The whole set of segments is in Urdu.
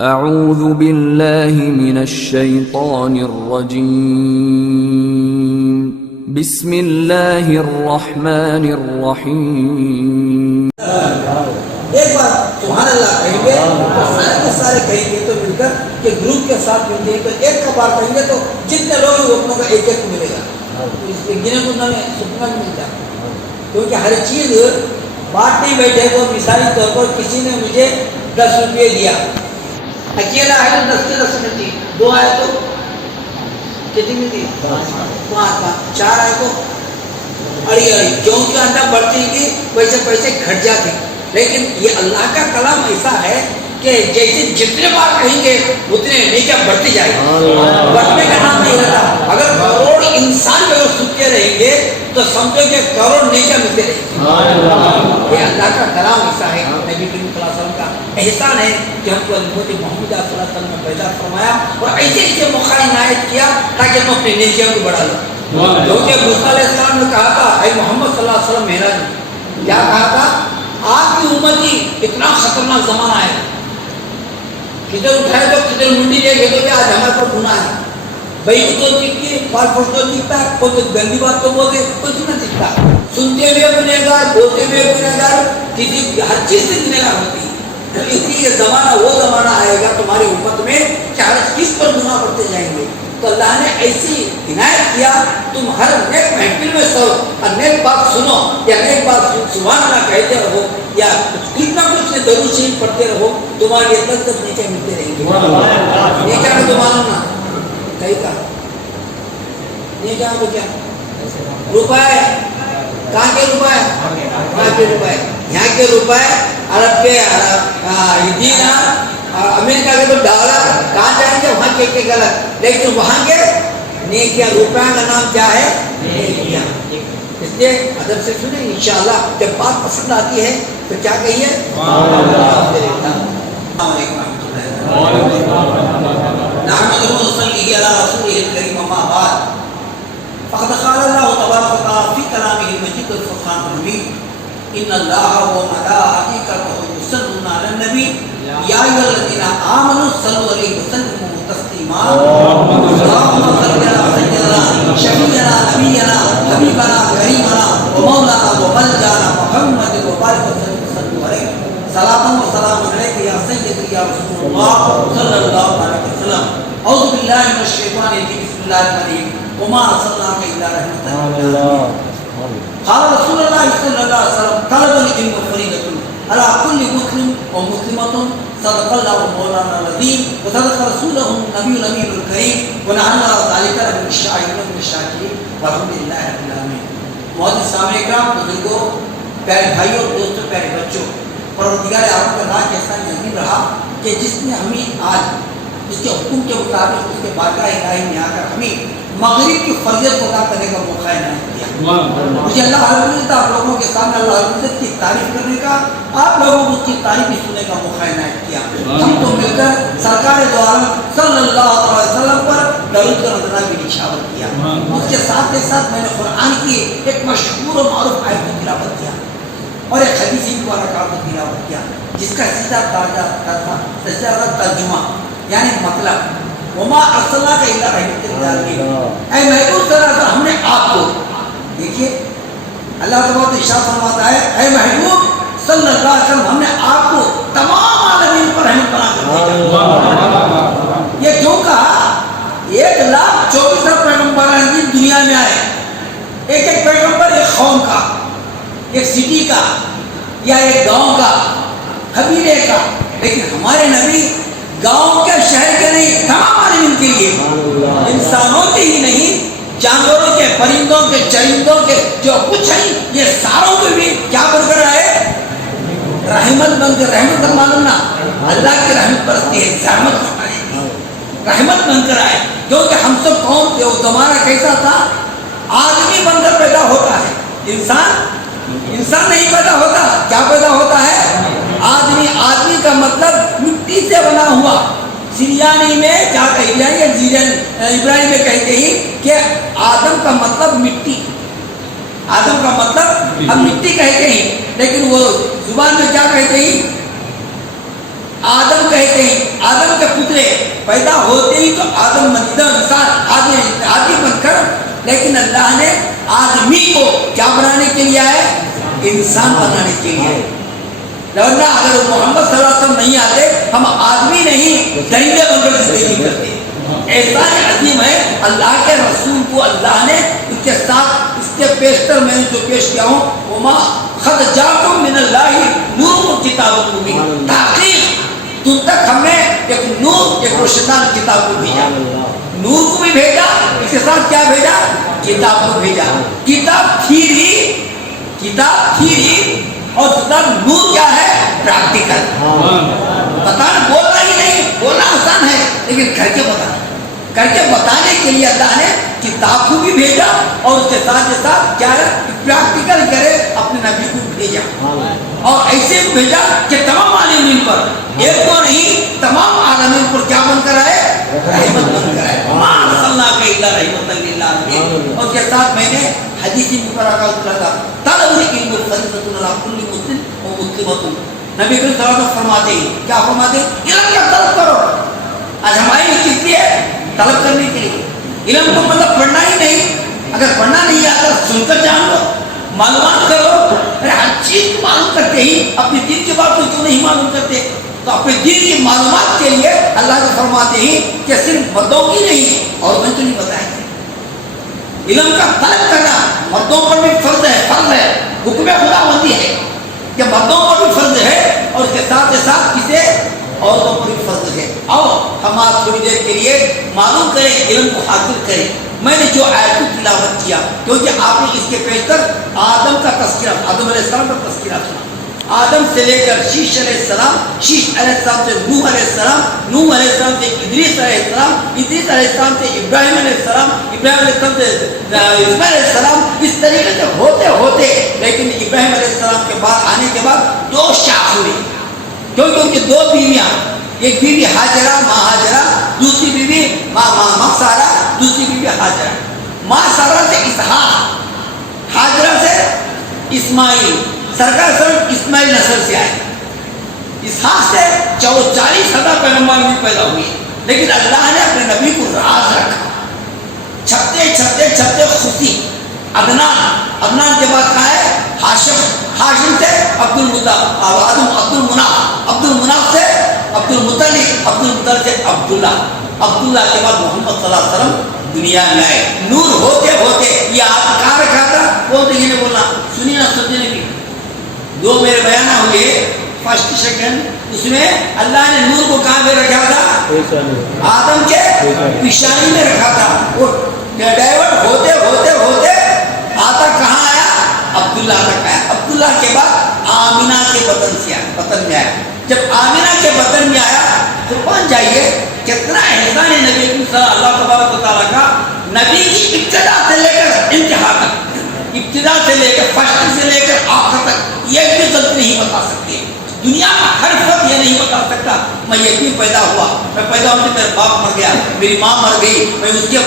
اعوذ باللہ من الشیطان الرجیم بسم اللہ الرحمن الرحیم۔ ایک بار سبحان اللہ کہیں گے تو سارے کہیں گے تو مل کر کہ گروپ کے ساتھ مل گئے تو ایک کا بار کہیں گے تو جتنے لوگ ہیں وہ اپنوں کا ایک ایک ملے گا، اس کے گنے گنا میں سکون مل جائے، کیونکہ ہر چیز بات نہیں بیٹھے تو مثالی طور پر کسی نے مجھے 10 روپئے دیا، اکیلا ہے تو 10 کے 10 ملتی، 2 آئے تو کتنی ملتی 5، 4 آئے تو اڑی جو کہ اندر بڑھتی گی ویسے پیسے گھٹ جاتے، لیکن یہ اللہ کا کلام ایسا ہے کہ جیسے جتنے بار کہیں گے اتنے نیکیاں بڑھتی جائے گی، بڑھنے کا نام نہیں رہتا۔ اگر کروڑ انسان میں وہ سنتے رہیں گے تو سمجھو کہ کروڑ نیکیاں ملتے رہیں گے۔ یہ اللہ کا کلام ایسا ہے، نبی کریم صلی اللہ علیہ وسلم کا احسان ہے کہ ہم کو امت محمد صلی اللہ علیہ وسلم میں پیدا فرمایا اور ایسے ایسے موقع عنایت کیا تاکہ ہم اپنی نیکیاں کو بڑھا لیں۔ کیونکہ موسیٰ علیہ السلام نے کہا تھا اے محمد صلی اللہ علیہ وسلم میرا کیا کہا تھا، آپ کی امت ہی اتنا خطرناک زمانہ ہے، کدھر اٹھائے تو کدھر منڈی لے گئے تو کہ آج ہمارے پر گناہ ہے، بھائی کو تو دکھتی فال پھوٹ تو دکھتا ہے، کوئی تو گندی بات تو بولتے کوئی تو نہ دکھتا، سنتے ہوئے بنے گا بولتے ہوئے بنے گا، کسی ہر چیز سے گنے گا ہوتی ہے۔ اس لیے یہ زمانہ وہ زمانہ آئے گا تمہاری امت میں کہ ہر چیز پر گناہ بڑھتے جائیں گے، تو اللہ نے ایسی عنایت کیا تم ہر نیک محفل میں سو اور نیک بات سنو یا نیک بات سبحان اللہ کہتے رہو یا کتنا کچھ سے درود شریف پڑھتے رہو، تمہارے لیے تک نیچے ملتے رہیں گے۔ نیچے کا تو معلوم نہ کہیں کا نیچے کو کیا روپے، کہاں کے روپے، کہاں کے روپے، یہاں کے روپے، عرب کے دینار، امریکہ کے تو ڈالر، کہاں جائیں گے وہاں کے ایک الگ، لیکن وہاں کے نیکیاں، روپے کا نام کیا ہے نیکیاں۔ اس لیے ادب سے سنیں، انشاءاللہ جب بات پسند آتی ہے تو کیا کہیے السلام علیکم نحمده ونصلي على رسوله الكريم اما بعد فقد قال الله تبارك وتعالى في كلامه المجيد والفرقان الحميد ان الله وملائكته يصلون على النبي يا ايها الذين امنوا صلوا عليه وسلموا تسليما اللهم صل على سيدنا شفيعنا نبينا حبيبنا كريمنا ومولانا وملجانا محمد وبارك وسلم عليه صلاة وسلام عليك يا سيدي يا رسول الله صلى الله عليه وسلم۔ اعوذ بالله من الشيطان الرجيم، بسم الله الرحمن الرحيم، وما ارسلناك الا رحمة للعالمين۔ قال رسول الله صلى الله عليه وسلم طلب العلم فريضة على كل مسلم ومسلمة، صدق الله مولانا العظيم وصدق رسوله النبي الامين الكريم ونحن على ذلك من الشاهدين ومن الشاكرين والحمد لله رب العالمين۔ معزز سامعین کرام، بزرگوں، پیارے بھائیوں، دوستوں، پیارے بچوں، پروردگار عالم کا راج ایسا نہیں رہا کہ جس نے ہمیں آج اس کے حکم کے مطابق اس کے بارگاہ الہی میں آ کر ہمیں مغرب کی فضیلت کو ادا کرنے کا موقع عنایت کیا۔ مجھے اللہ رب العزت آپ لوگوں کے سامنے اللہ رب العزت کی تعریف کرنے کا، آپ لوگوں کو اس کی تعریف بھی سننے کا موقع عنایت کیا۔ ہم تو مل کر سرکار دو عالم صلی اللہ علیہ وسلم پر درود کا نذرانہ بھی نشاور کیا۔ اس کے ساتھ میں نے قرآن کی ایک مشہور و معروف آیت کی تلاوت کیا اور ایک حدیث مبارکہ کی تلاوت کیا جس کا سیدھا ترجمہ یعنی مطلب وما ارسلناک الا رحمۃ للعالمین، اے محبوب صلی اللہ علیہ وسلم ہم نے آپ کو، دیکھیے اللہ تبارک ارشاد فرماتا ہے اے محبوب صلی اللہ علیہ وسلم ہم نے آپ کو تمام عالمین پر رحمت بنا کر بھیجا۔ یہ کیوں کہا؟ 1,24,000 پیغمبر دنیا میں آئے، ایک ایک پیغمبر ایک قوم کا، ایک سٹی کا یا ایک گاؤں کا، قبیلے کا، لیکن ہمارے نبی گاؤں کے، شہر کے نہیں، تمام عالمین کے لیے، انسانوں کے ہی نہیں، جانوروں کے، پرندوں کے، چرندوں کے، جو کچھ ہے یہ ساروں کو بھی کیا بن کر آئے؟ رحمت بن کر۔ رحمت کا معلوم نا اللہ کی رحمت برستی ہے، رحمت بن کر آئے، کیونکہ ہم سب قوم کے زمانہ کیسا تھا، آدمی بن کر پیدا ہوتا ہے، انسان نہیں پیدا ہوتا، کیا پیدا ہوتا ہے؟ آدمی کا مطلب مٹی سے بنا ہوا۔ سریانی میں کیا ابراہیم میں کہتے ہیں کہ آدم کا مطلب مٹی، آدم کا مطلب ہم مٹی کہتے ہیں، لیکن وہ زبان میں کیا کہتے ہیں؟ آدم کہتے ہیں آدم کے پترے پیدا ہوتے ہی تو آدم مندہ انسان آدمی بن کر، لیکن اللہ نے آدمی کو کیا بنانے کے لیے ہے؟ انسان بنانے کے لیے. ورنہ اگر محمد صلی اللہ علیہ وسلم نہیں آتے ہم آدمی نہیں درندے بن کر زندگی کرتے. احسان عظیم ہے اللہ کے رسول کو اللہ نے اس کے ساتھ اس کے پیشتر میں جو پیش کیا ہوں وما خد جاکم من اللہ نور و کتاب مبین، تحقیق تم تک ہم نے ایک نور ایک روشنان کتاب کو بھیجا. نور کو بھی بھیجا، اس کے ساتھ کیا بھیجا؟ کتاب کو بھیجا. کتاب تھی اور کتاب نور کیا ہے؟ پریکٹیکل. بتانا بولنا ہی نہیں، بولنا آسان ہے لیکن کر کے بتانے کے لیے اللہ نے کتاب کو بھی بھیجا اور اس کے ساتھ کیا ہے؟ پریکٹیکل کرے اپنے نبی کو بھیجا. اور ایسے بھیجا کہ تمام عالمین پر، ایک تو نہیں تمام عالمین پر کیا بن کر آئے؟ رحمت بن کر آئے. ما ارسلناک الا رحمۃ للعالمین. اور اس کے ساتھ میں نے حدیث مبارکہ لگا طلب العلم فریضۃ علی کل مسلم و مسلمۃ. نبی کریم صلی اللہ علیہ وسلم فرماتے ہیں، کیا فرماتے ہیں؟ علم کا طلب کرو. آج ہماری چیز ہے طلب کرنے کے لیے. علم کو مطلب پڑھنا ہی نہیں، اگر پڑھنا نہیں آتا سن کر جان لو، معلومات کرو. ارے ہر چیز کو معلوم کرتے ہی اپنے دین کے بات کو کیوں نہیں معلوم کرتے؟ تو اپنے دین کی معلومات کے لیے اللہ کو فرماتے ہیں کہ صرف مردوں کی نہیں اور میں تو نہیں بتائیں گے. علم کا طلب کرنا مردوں پر بھی فرض ہے، حکم خدا بندی ہے کہ مردوں پر بھی فرض ہے اور اس کے ساتھ کسے؟ عورتوں پر بھی فرض ہے. آؤ ہم آج تھوڑی دیر کے لیے معلوم کریں، علم کو حاصل کریں. میں نے جو آیت کی تلاوت کیا کیونکہ آپ نے اس کے پیشتر آدم کا تذکرہ، آدم علیہ السلام کا تذکرہ سنا. آدم سے لے کر شیش علیہ السلام، شیش علیہ السلام سے نوح علیہ السلام، نوح علیہ السلام سے ادریس علیہ السلام، ادریس علیہ السلام سے ابراہیم علیہ السلام، ابراہیم علیہ السلام سے اسماعیل علیہ السلام. اس طریقے سے ہوتے لیکن ابراہیم علیہ السلام کے بعد آنے کے بعد دو شاخ ہوئے کیونکہ ان کی دو بیویاں، ایک بیوی ہاجرہ ماں ہاجرہ، دوسری بیوی ماں سارہ، دوسری بیوی ہاجرہ. ماں سارہ سے اسحاق، ہاجرہ سے اسماعیل. سرکار صرف اسماعیل نسل سے آئے. اسحاق سے 40,000 پیغمبر بھی پیدا ہوئے لیکن اللہ نے اپنے نبی کو راز رکھا. چھپتے خوشی. عدنان کے بعد کہا ہے ہاشم سے عبد المناف سے عبد المطلب سے عبداللہ کے بعد محمد صلی اللہ علیہ وسلم دنیا میں آئے. نور ہوتے یہ آپ کہاں رکھا تھا؟ وہ تو یہ نہیں بولنا، سنی نہ سننے کی. دو میرے بیانہ ہوئے، فرسٹ سیکنڈ. اس میں اللہ نے نور کو کہاں پہ رکھا تھا؟ آدم کے پیشانی میں رکھا تھا. وہ ڈائیورٹ ہوتے آتا کہاں آیا؟ عبداللہ تک آیا. عبداللہ کے بعد آمینہ کے بطن میں آیا. جب آمینہ کے بطن میں آیا قربان جائیے کتنا احسان ہے نبی صلی اللہ تبارک و تعالیٰ کا. نبی کی ابتدا سے لے کر انتہا تک، ابتدا سے لے کر فرسٹ سے لے کر آخر تک یہ بھی غلط نہیں بتا سکتے. دنیا کا ہر فرد یہ نہیں بتا سکتا میں یتیم پیدا ہوا، میں پیدا ہونے میرا باپ مر گیا، میری ماں مر گئی، میں اس کے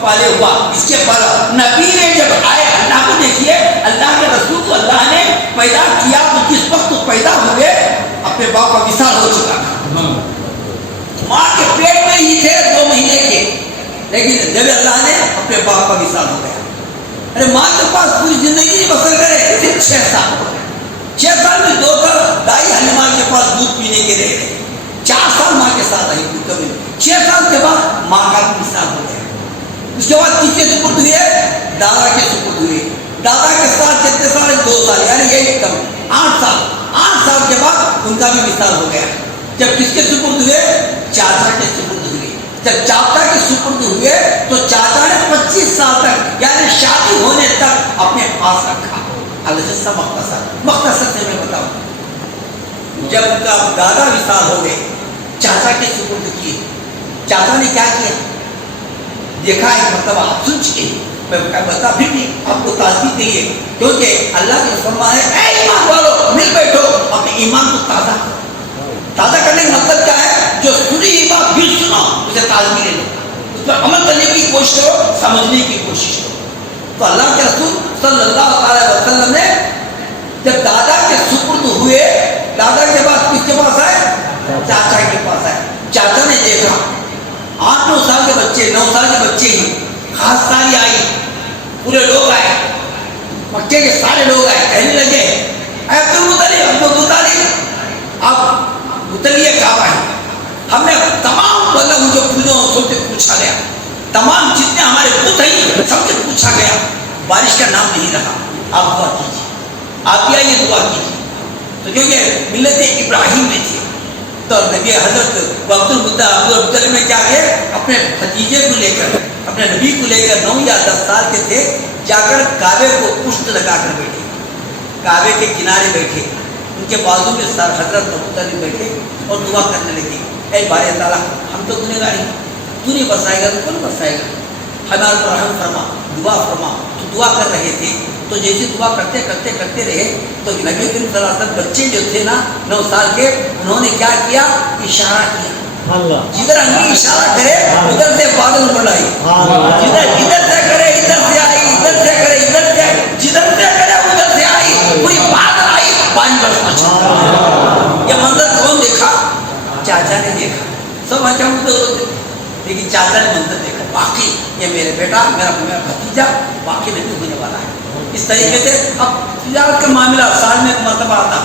پالے ہوا، اس کے پالا. نبی نے جب آئے اللہ کو دیکھیے، اللہ کے رسول کو اللہ نے پیدا کیا تو جس وقت پیدا ہوئے اپنے باپ کا وصال ہو چکا تھا. ماں کے پیٹ میں ہی تھے 2 مہینے کے، لیکن جب اللہ نے اپنے باپ کا وصال ہو گیا. ارے ماں کے پاس پوری زندگی بسر کرے صرف 6 سال. 6 سال میں 2 سال دائی حلیمہ کے پاس دودھ پینے کے رہے، 4 سال ماں کے ساتھ رہی. 6 سال کے بعد ماں کا وصال ہو گیا. اس کے بعد کس کے سپرد ہوئے؟ دادا کے سپرد ہوئے. دادا کے ساتھ کتنے سال؟ 2 سال، یعنی یہ 8 سال. 8 سال کے بعد ان کا بھی وصال ہو گیا. جب کس کے سپرد ہوئے؟ چاچا کے سپرد ہوئے. جب چاچا کے سپرد ہوئے تو چاچا نے 25 سال تک یعنی شادی ہونے تک اپنے پاس رکھا. مختصر سے میں بتاؤں، جب دادا وصال ہو گئے چاچا کے سپرد کیے. چاچا نے کیا کیا؟ دیکھا ایک مرتبہ آپ سن چکے، میں بتا پھر بھی آپ کو تازگی کے لیے، کیونکہ اللہ کے فرمان ہے اے ایمان والو مل بیٹھو اپنے ایمان کو تازہ کرنے کا مطلب کیا ہے؟ جو سنی بات پھر سنا اسے تازگی لے لو، اس پر عمل کرنے کی کوشش کرو، سمجھنے کی کوشش کرو. تو اللہ کے رسول صلی اللہ علیہ وسلم نے جب دادا کے سپرد ہوئے، دادا کے بعد کس کے پاس آئے؟ چاچا کے پاس آئے. چاچا نے دیکھا 8-9 سال کے بچے، 9 سال کے بچے ہی، خاص ساری آئی، پورے لوگ آئے، مکے کے سارے لوگ آئے، کہنے لگے اے عبدالمطلب اب اتریے کعبہ ہے. ہم نے تمام مطلب جو سب سے پوچھا گیا، تمام جتنے ہمارے بت ہیں سب سے پوچھا گیا، بارش کا نام نہیں رہا. آپ دعا کیجیے، آپ یہ دعا کیجیے. تو کیونکہ ملت ابراہیم میں تھے تو نبی حضرت عبدالمطلب نے کیا کیا، اپنے بھتیجے کو لے کر، اپنے نبی کو لے کر 9 یا 10 سال کے تھے، جا کر کعبے کو پشت لگا کر بیٹھے، کعبے کے کنارے بیٹھے، ان کے بازو میں سر حضرت مطلب بیٹھے اور دعا کرنے لگے. اے بارے تعالیٰ، ہم تو گنہگار ہیں، تو نہیں بسائے گا تو کون بسائے گا، ہمارے پر رحم فرما، دعا فرما. تو دعا کر رہے تھے، تو جیسے دعا کرتے کرتے کرتے رہے تو نبی کریم صلی اللہ علیہ وسلم بچے جو تھے نا 9 سال کے، انہوں نے کیا کیا، اشارہ کیا. جدھر انگلی اشارہ کرے ادھر سے بادل بڑھائی، ادھر سے کرے ادھر سے آئی، ادھر سے کرے ادھر سے آئی، جدھر سے کرے ادھر سے آئی، پوری بادل آئی، پانی برسا. یہ منظر کون دیکھا؟ چاچا نے دیکھا. سب اچانک لیکن چاچا نے منظر دیکھا، باقی یہ میرے بیٹا، میرا بھتیجا باقی نہیں ہونے والا ہے. اس طریقے سے اب تجارت کا معاملہ سال میں ایک مرتبہ آتا،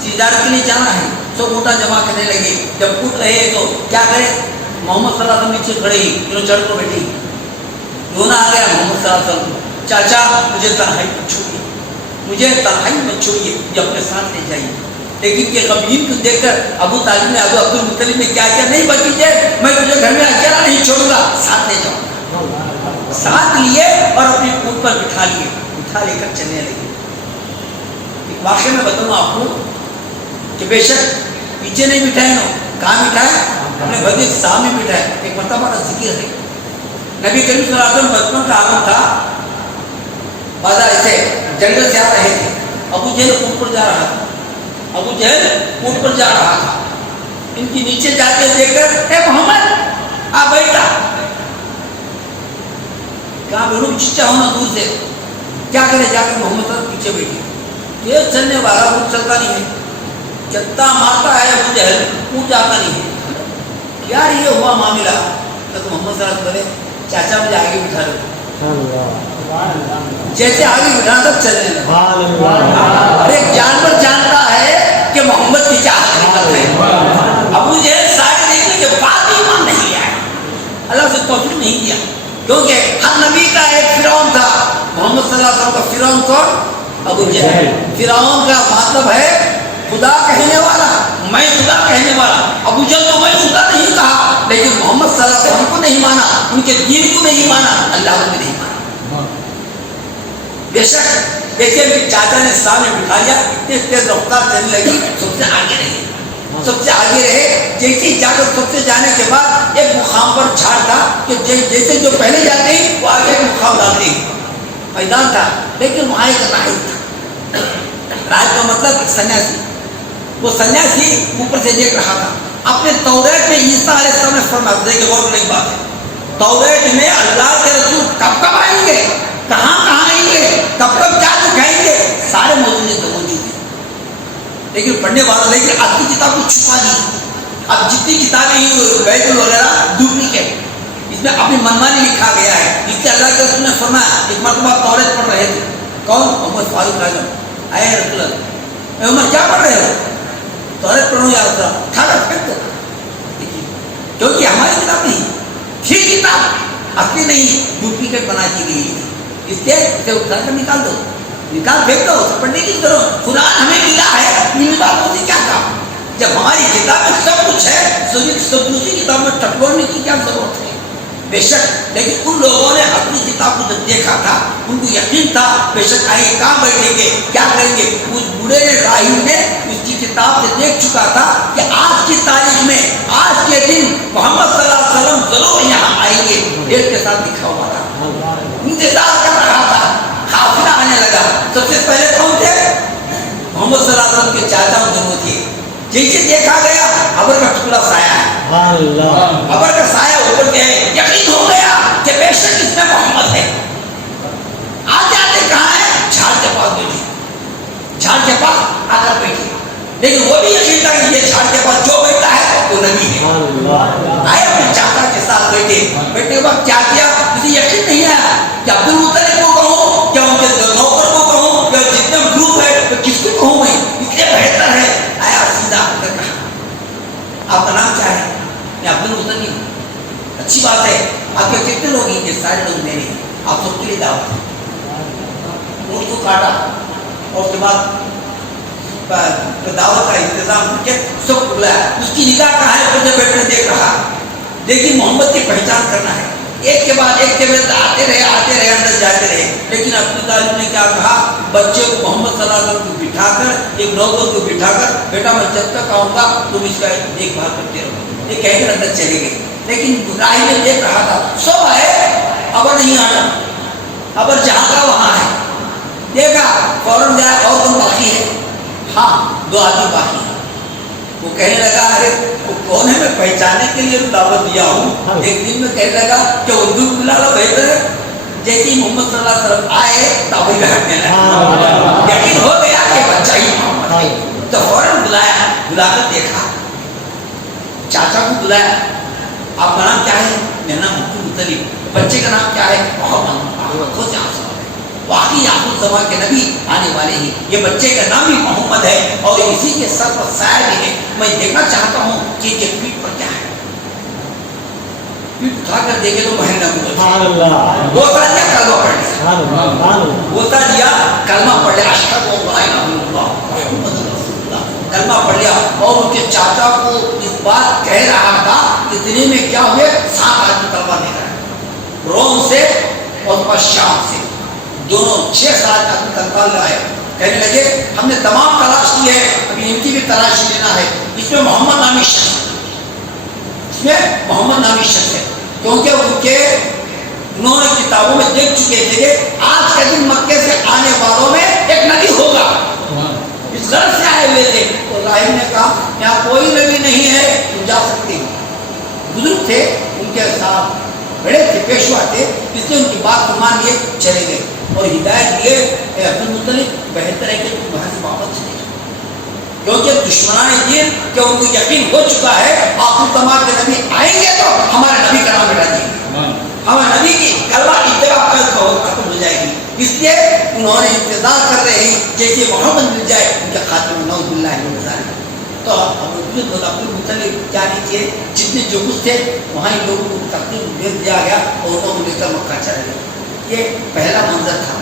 تجارت کے لیے جانا ہے، سب موٹا جمع کرنے لگے. جب اٹھ رہے تو کیا کرے، محمد صلی اللہ علیہ وسلم نیچے کھڑے ہی، انہوں چڑھ کر بیٹھے، رونا آ گیا محمد صلی اللہ علیہ وسلم. چاچا مجھے تنہائی میں چھوڑیے، مجھے تنہائی میں چھوڑیے، مجھے اپنے ساتھ لے جائیے. لیکن یہ غمگین کو دیکھ کر ابو طالب نے عبدالمطلب نے کیا کیا، نہیں بھتیجے میں تجھے گھر میں اکیلا نہیں چھوڑوں گا، ساتھ لے جاؤں. ساتھ لیے اور اپنی اونٹ پر بٹھا لیے، اٹھا لے کر چلنے لگے. ایک واقعہ میں بتاؤں آپ کو کہ بے شک پیچھے نہیں بٹھائے، کہاں بٹھائے، اپنے بدے کے سامنے بٹھائے. ایک مرتبہ کا ذکر ہے، نبی کریم صلی اللہ علیہ وسلم بچپن کا عالم تھا، بازار ایسے جنگل سے آ رہے تھے، ابو جہل اونٹ پر جا رہا تھا، ابو جہل اونٹ پر جا رہا تھا. ان کی نیچے جا کے دیکھ کر اے محمد آ بیٹھا، کہاں بیٹھوں، چچا ہونا دور سے، کیا کرے، جا کر محمد صلی اللہ علیہ وسلم پیچھے بیٹھے. یہ چلنے والا اونٹ چلتا نہیں ہے، چتا مارتا ہے ابو جہل، اونٹ جاتا نہیں ہے. یار یہ ہوا معاملہ، تو محمد صلی اللہ علیہ وسلم بولے چاچا مجھے آگے بٹھا دو. جیسے آگے بٹھا تب چلنے لگا. اور ایک جانور جانتا ہے کہ محمد کی کیا حقیقت ہے. ابو جہل سارے دیکھنے کے بعد ایمان نہیں آیا، اللہ سے توفیق نہیں دیا، کیونکہ ہر نبی کا ایک فرعون تھا. محمد صلی اللہ علیہ وسلم کا فرعون کون؟ ابو جہل. فرعون کا مطلب ہے خدا کہنے والا، میں خدا کہنے والا. ابو جہل تو میں خدا نہیں کہا، لیکن محمد صلی اللہ علیہ وسلم کو نہیں مانا، ان کے دین کو نہیں مانا، اللہ کو نہیں مانا. بے شک ایسے چاچا نے سامنے بٹھا لیا، اتنے تیز رفتار چلنے لگی، سب سے آگے رہے، سب سے آگے رہے. جیسے جا کر سب سے جانے کے بعد ایک مقام پر جھاڑ تھا کہ جیسے جو پہلے جاتے ہیں وہ آگے ایک مقام ڈالتے ہیں، میدان تھا، لیکن وہاں ایک راہب تھا. راہب کا مطلب سنیاسی. وہ سنیاسی اوپر سے دیکھ رہا تھا. اپنے توریت میں عیسیٰ علیہ السلام نے فرمایا، دیکھیں غور کرنے کی بات ہے، توریت میں اللہ کے رسول کب کب آئیں گے، کہاں کہاں آئیں گے، کب کب کیا دکھائیں گے، سارے موجود ہیں. لیکن پڑھنے والا، لیکن آپ کی کتاب کو چھپا دی. اب جتنی کتابیں ہیں بائبل وغیرہ ڈپلیکیٹ، اس میں اپنی منمانی لکھا گیا ہے. اس سے اللہ کے رسول نے فرمایا، ایک مرتبہ توریت پڑھ رہے تھے، کون؟ محمد فاروق اعظم. اے رسول اللہ، اے عمر کیا پڑھ رہے ہو؟ توریت پڑھو یا رسول اللہ، کھا کر پھینک دو، کیونکہ ہماری کتاب نہیں، پھر کتاب اپنی نہیں، ڈپلیکیٹ بنا دی گئی ہے. اس کے اسے اٹھا کر نکال دو، نکال پھینک دو، پڑھنے کی کرو. قرآن ہمیں ملا ہے، ان باتوں سے کیا کام؟ جب ہماری کتاب میں سب کچھ ہے، سب دوسری کتاب میں ٹٹوڑنے کی کیا ضرورت ہے؟ بے شک. لیکن ان لوگوں نے اپنی کتاب کو جب دیکھا تھا، ان کو یقین تھا بے شک آئے کہاں بیٹھیں گے، کیا کریں گے. اس بوڑھے نے، راہب نے اس کی کتاب سے دیکھ چکا تھا کہ آج کی تاریخ میں، آج کے دن محمد صلی اللہ علیہ وسلم ضرور یہاں آئیں گے. ڈیٹ کے ساتھ لکھا ہوا تھا، انتظار کر رہا تھا. قافلہ آنے لگا. سب سے پہلے کون تھے؟ محمد صلی اللہ علیہ وسلم کے چاچا ضرور تھے. جیسے دیکھا گیا ابر کا ٹکڑا سایہ ہے، ابر کا سایہ اوپر گئے، یقین ہو گیا کہ بے شک اس میں محمد ہے. آج آتے کہاں ہے؟ جھاڑ کے پاس بیٹھے، جھاڑ کے پاس آ کر بیٹھے. لیکن وہ بھی یقین تھا کہ یہ جھاڑ کے پاس جو بیٹھا ہے وہ نبی ہے. آئے اپنے چاچا کے ساتھ بیٹھے. بیٹھنے کے بعد کیا کیا؟ مجھے یقین نہیں آیا کہ عبد المطلب کو کہوں کیا ان کے نوکر کو کہوں یا جتنا گروپ ہے کس کو کہوں میں؟ اتنے بہتر ہے. آیا سیدھا کہا آپ کا نام کیا ہے؟ میں عبد المطلب ہوں. اچھی بات ہے. آپ کے کتنے لوگ ہیں؟ یہ سارے لوگ میرے ہیں. آپ سب کے لیے دعوت. اونٹ کو کاٹا اور اس کے بعد دعوت کا انتظام کر کے سب کو بلایا. اس کی نگاہ کہاں ہے؟ مجھے بیٹھنے دیکھ رہا. لیکن محمد کی پہچان کرنا ہے. ایک کے بعد ایک کے بعد آتے رہے اندر جاتے رہے. لیکن اپنی تعلیم نے کیا کہا؟ بچے کو محمد صلی اللہ علیہ وسلم کو بٹھا کر ایک نوکر کو بٹھا کر بیٹا میں جب تک آؤں گا تم اس کا دیکھ بھال کرتے رہو. یہ کہہ کر اندر چلے گئے. لیکن راہی میں دیکھ رہا تھا سب آئے ابر نہیں آنا. ابر جہاں کا وہاں ہے. دیکھا فوراً جائے اور تم باقی ہے. ہاں 2 آدمی باقی ہے. وہ کہنے لگا ارے وہ کون ہے؟ میں پہچانے کے لیے دعوت دیا ہوں. ایک دن میں کہنے لگا کہ اردو بلا لو بہتر ہے. جیسے ہی محمد صلی اللہ علیہ وسلم آئے دعوت میں ہٹنے لگا. یقین ہو گیا کہ بچہ ہی محمد ہے. تو فوراً بلا کر دیکھا. چاچا کو بلایا. آپ کا نام کیا ہے؟ میرا نام عبد المطلب. بچے کا نام کیا ہے؟ محمد. واقعی یعقوب زمان کے نبی آنے والے ہیں. یہ بچے کا نام بھی محمد ہے اور اسی کے سر پر سایہ بھی ہے. میں دیکھنا چاہتا ہوں کہ یہ پیٹھ پر کیا ہے. پیٹھ اٹھا کر دیکھے تو محمد بولتا دیا کلمہ پڑھ لیا. بولتا دیا کلمہ پڑھ لیا. اشہد ان لا الہ الا اللہ محمد رسول اللہ کلمہ پڑھ لیا. اور ان کے چاچا کو اس بات کہہ رہا تھا اتنے میں کیا ہوئے 7 آدمی تلوار لے کر روم سے اور شام سے دونوں 6-7 آدمی تلوار لائے. کہنے لگے ہم نے تمام تلاش کی ہے ابھی ان کی بھی تلاش لینا ہے. اس میں محمد نامی شخص ہے کیونکہ انہوں نے کتابوں میں دیکھ چکے تھے کہ آج کے دن مکے سے آنے والوں میں ایک نبی ہوگا. اس غرض سے آئے ہوئے تھے. تو راہب نے کہا یہاں کوئی نبی نہیں ہے تم جا سکتے ہو. بزرگ تھے ان کے ساتھ بڑے تھے پیشوا تھے اس لیے ان کی بات کو مان لیے چلے گئے اور ہدایت دیے اے عبد المطلب بہتر ہے کہ تم وہاں سے واپس چلے جاؤ کیونکہ دشمنان دین کہ ان کو یقین ہو چکا ہے آخر زمان کے نبی آئیں گے تو ہمارے نبی کا نام مٹا دیں گے. ہمارے نبی کی کلمہ اتباع ختم ہو جائے گی. اس لیے انہوں نے انتظار کر رہے ہیں جیسے محمد مل جائے ان کے خاتمہ نعوذ باللہ من ذالک. تو عبد المطلب کیا کیجیے جتنے جو کچھ تھے وہاں ان لوگوں کو تقدیم دے دیا گیا اور انہوں کو لے کر مکہ چلے گئے. یہ پہلا منظر تھا.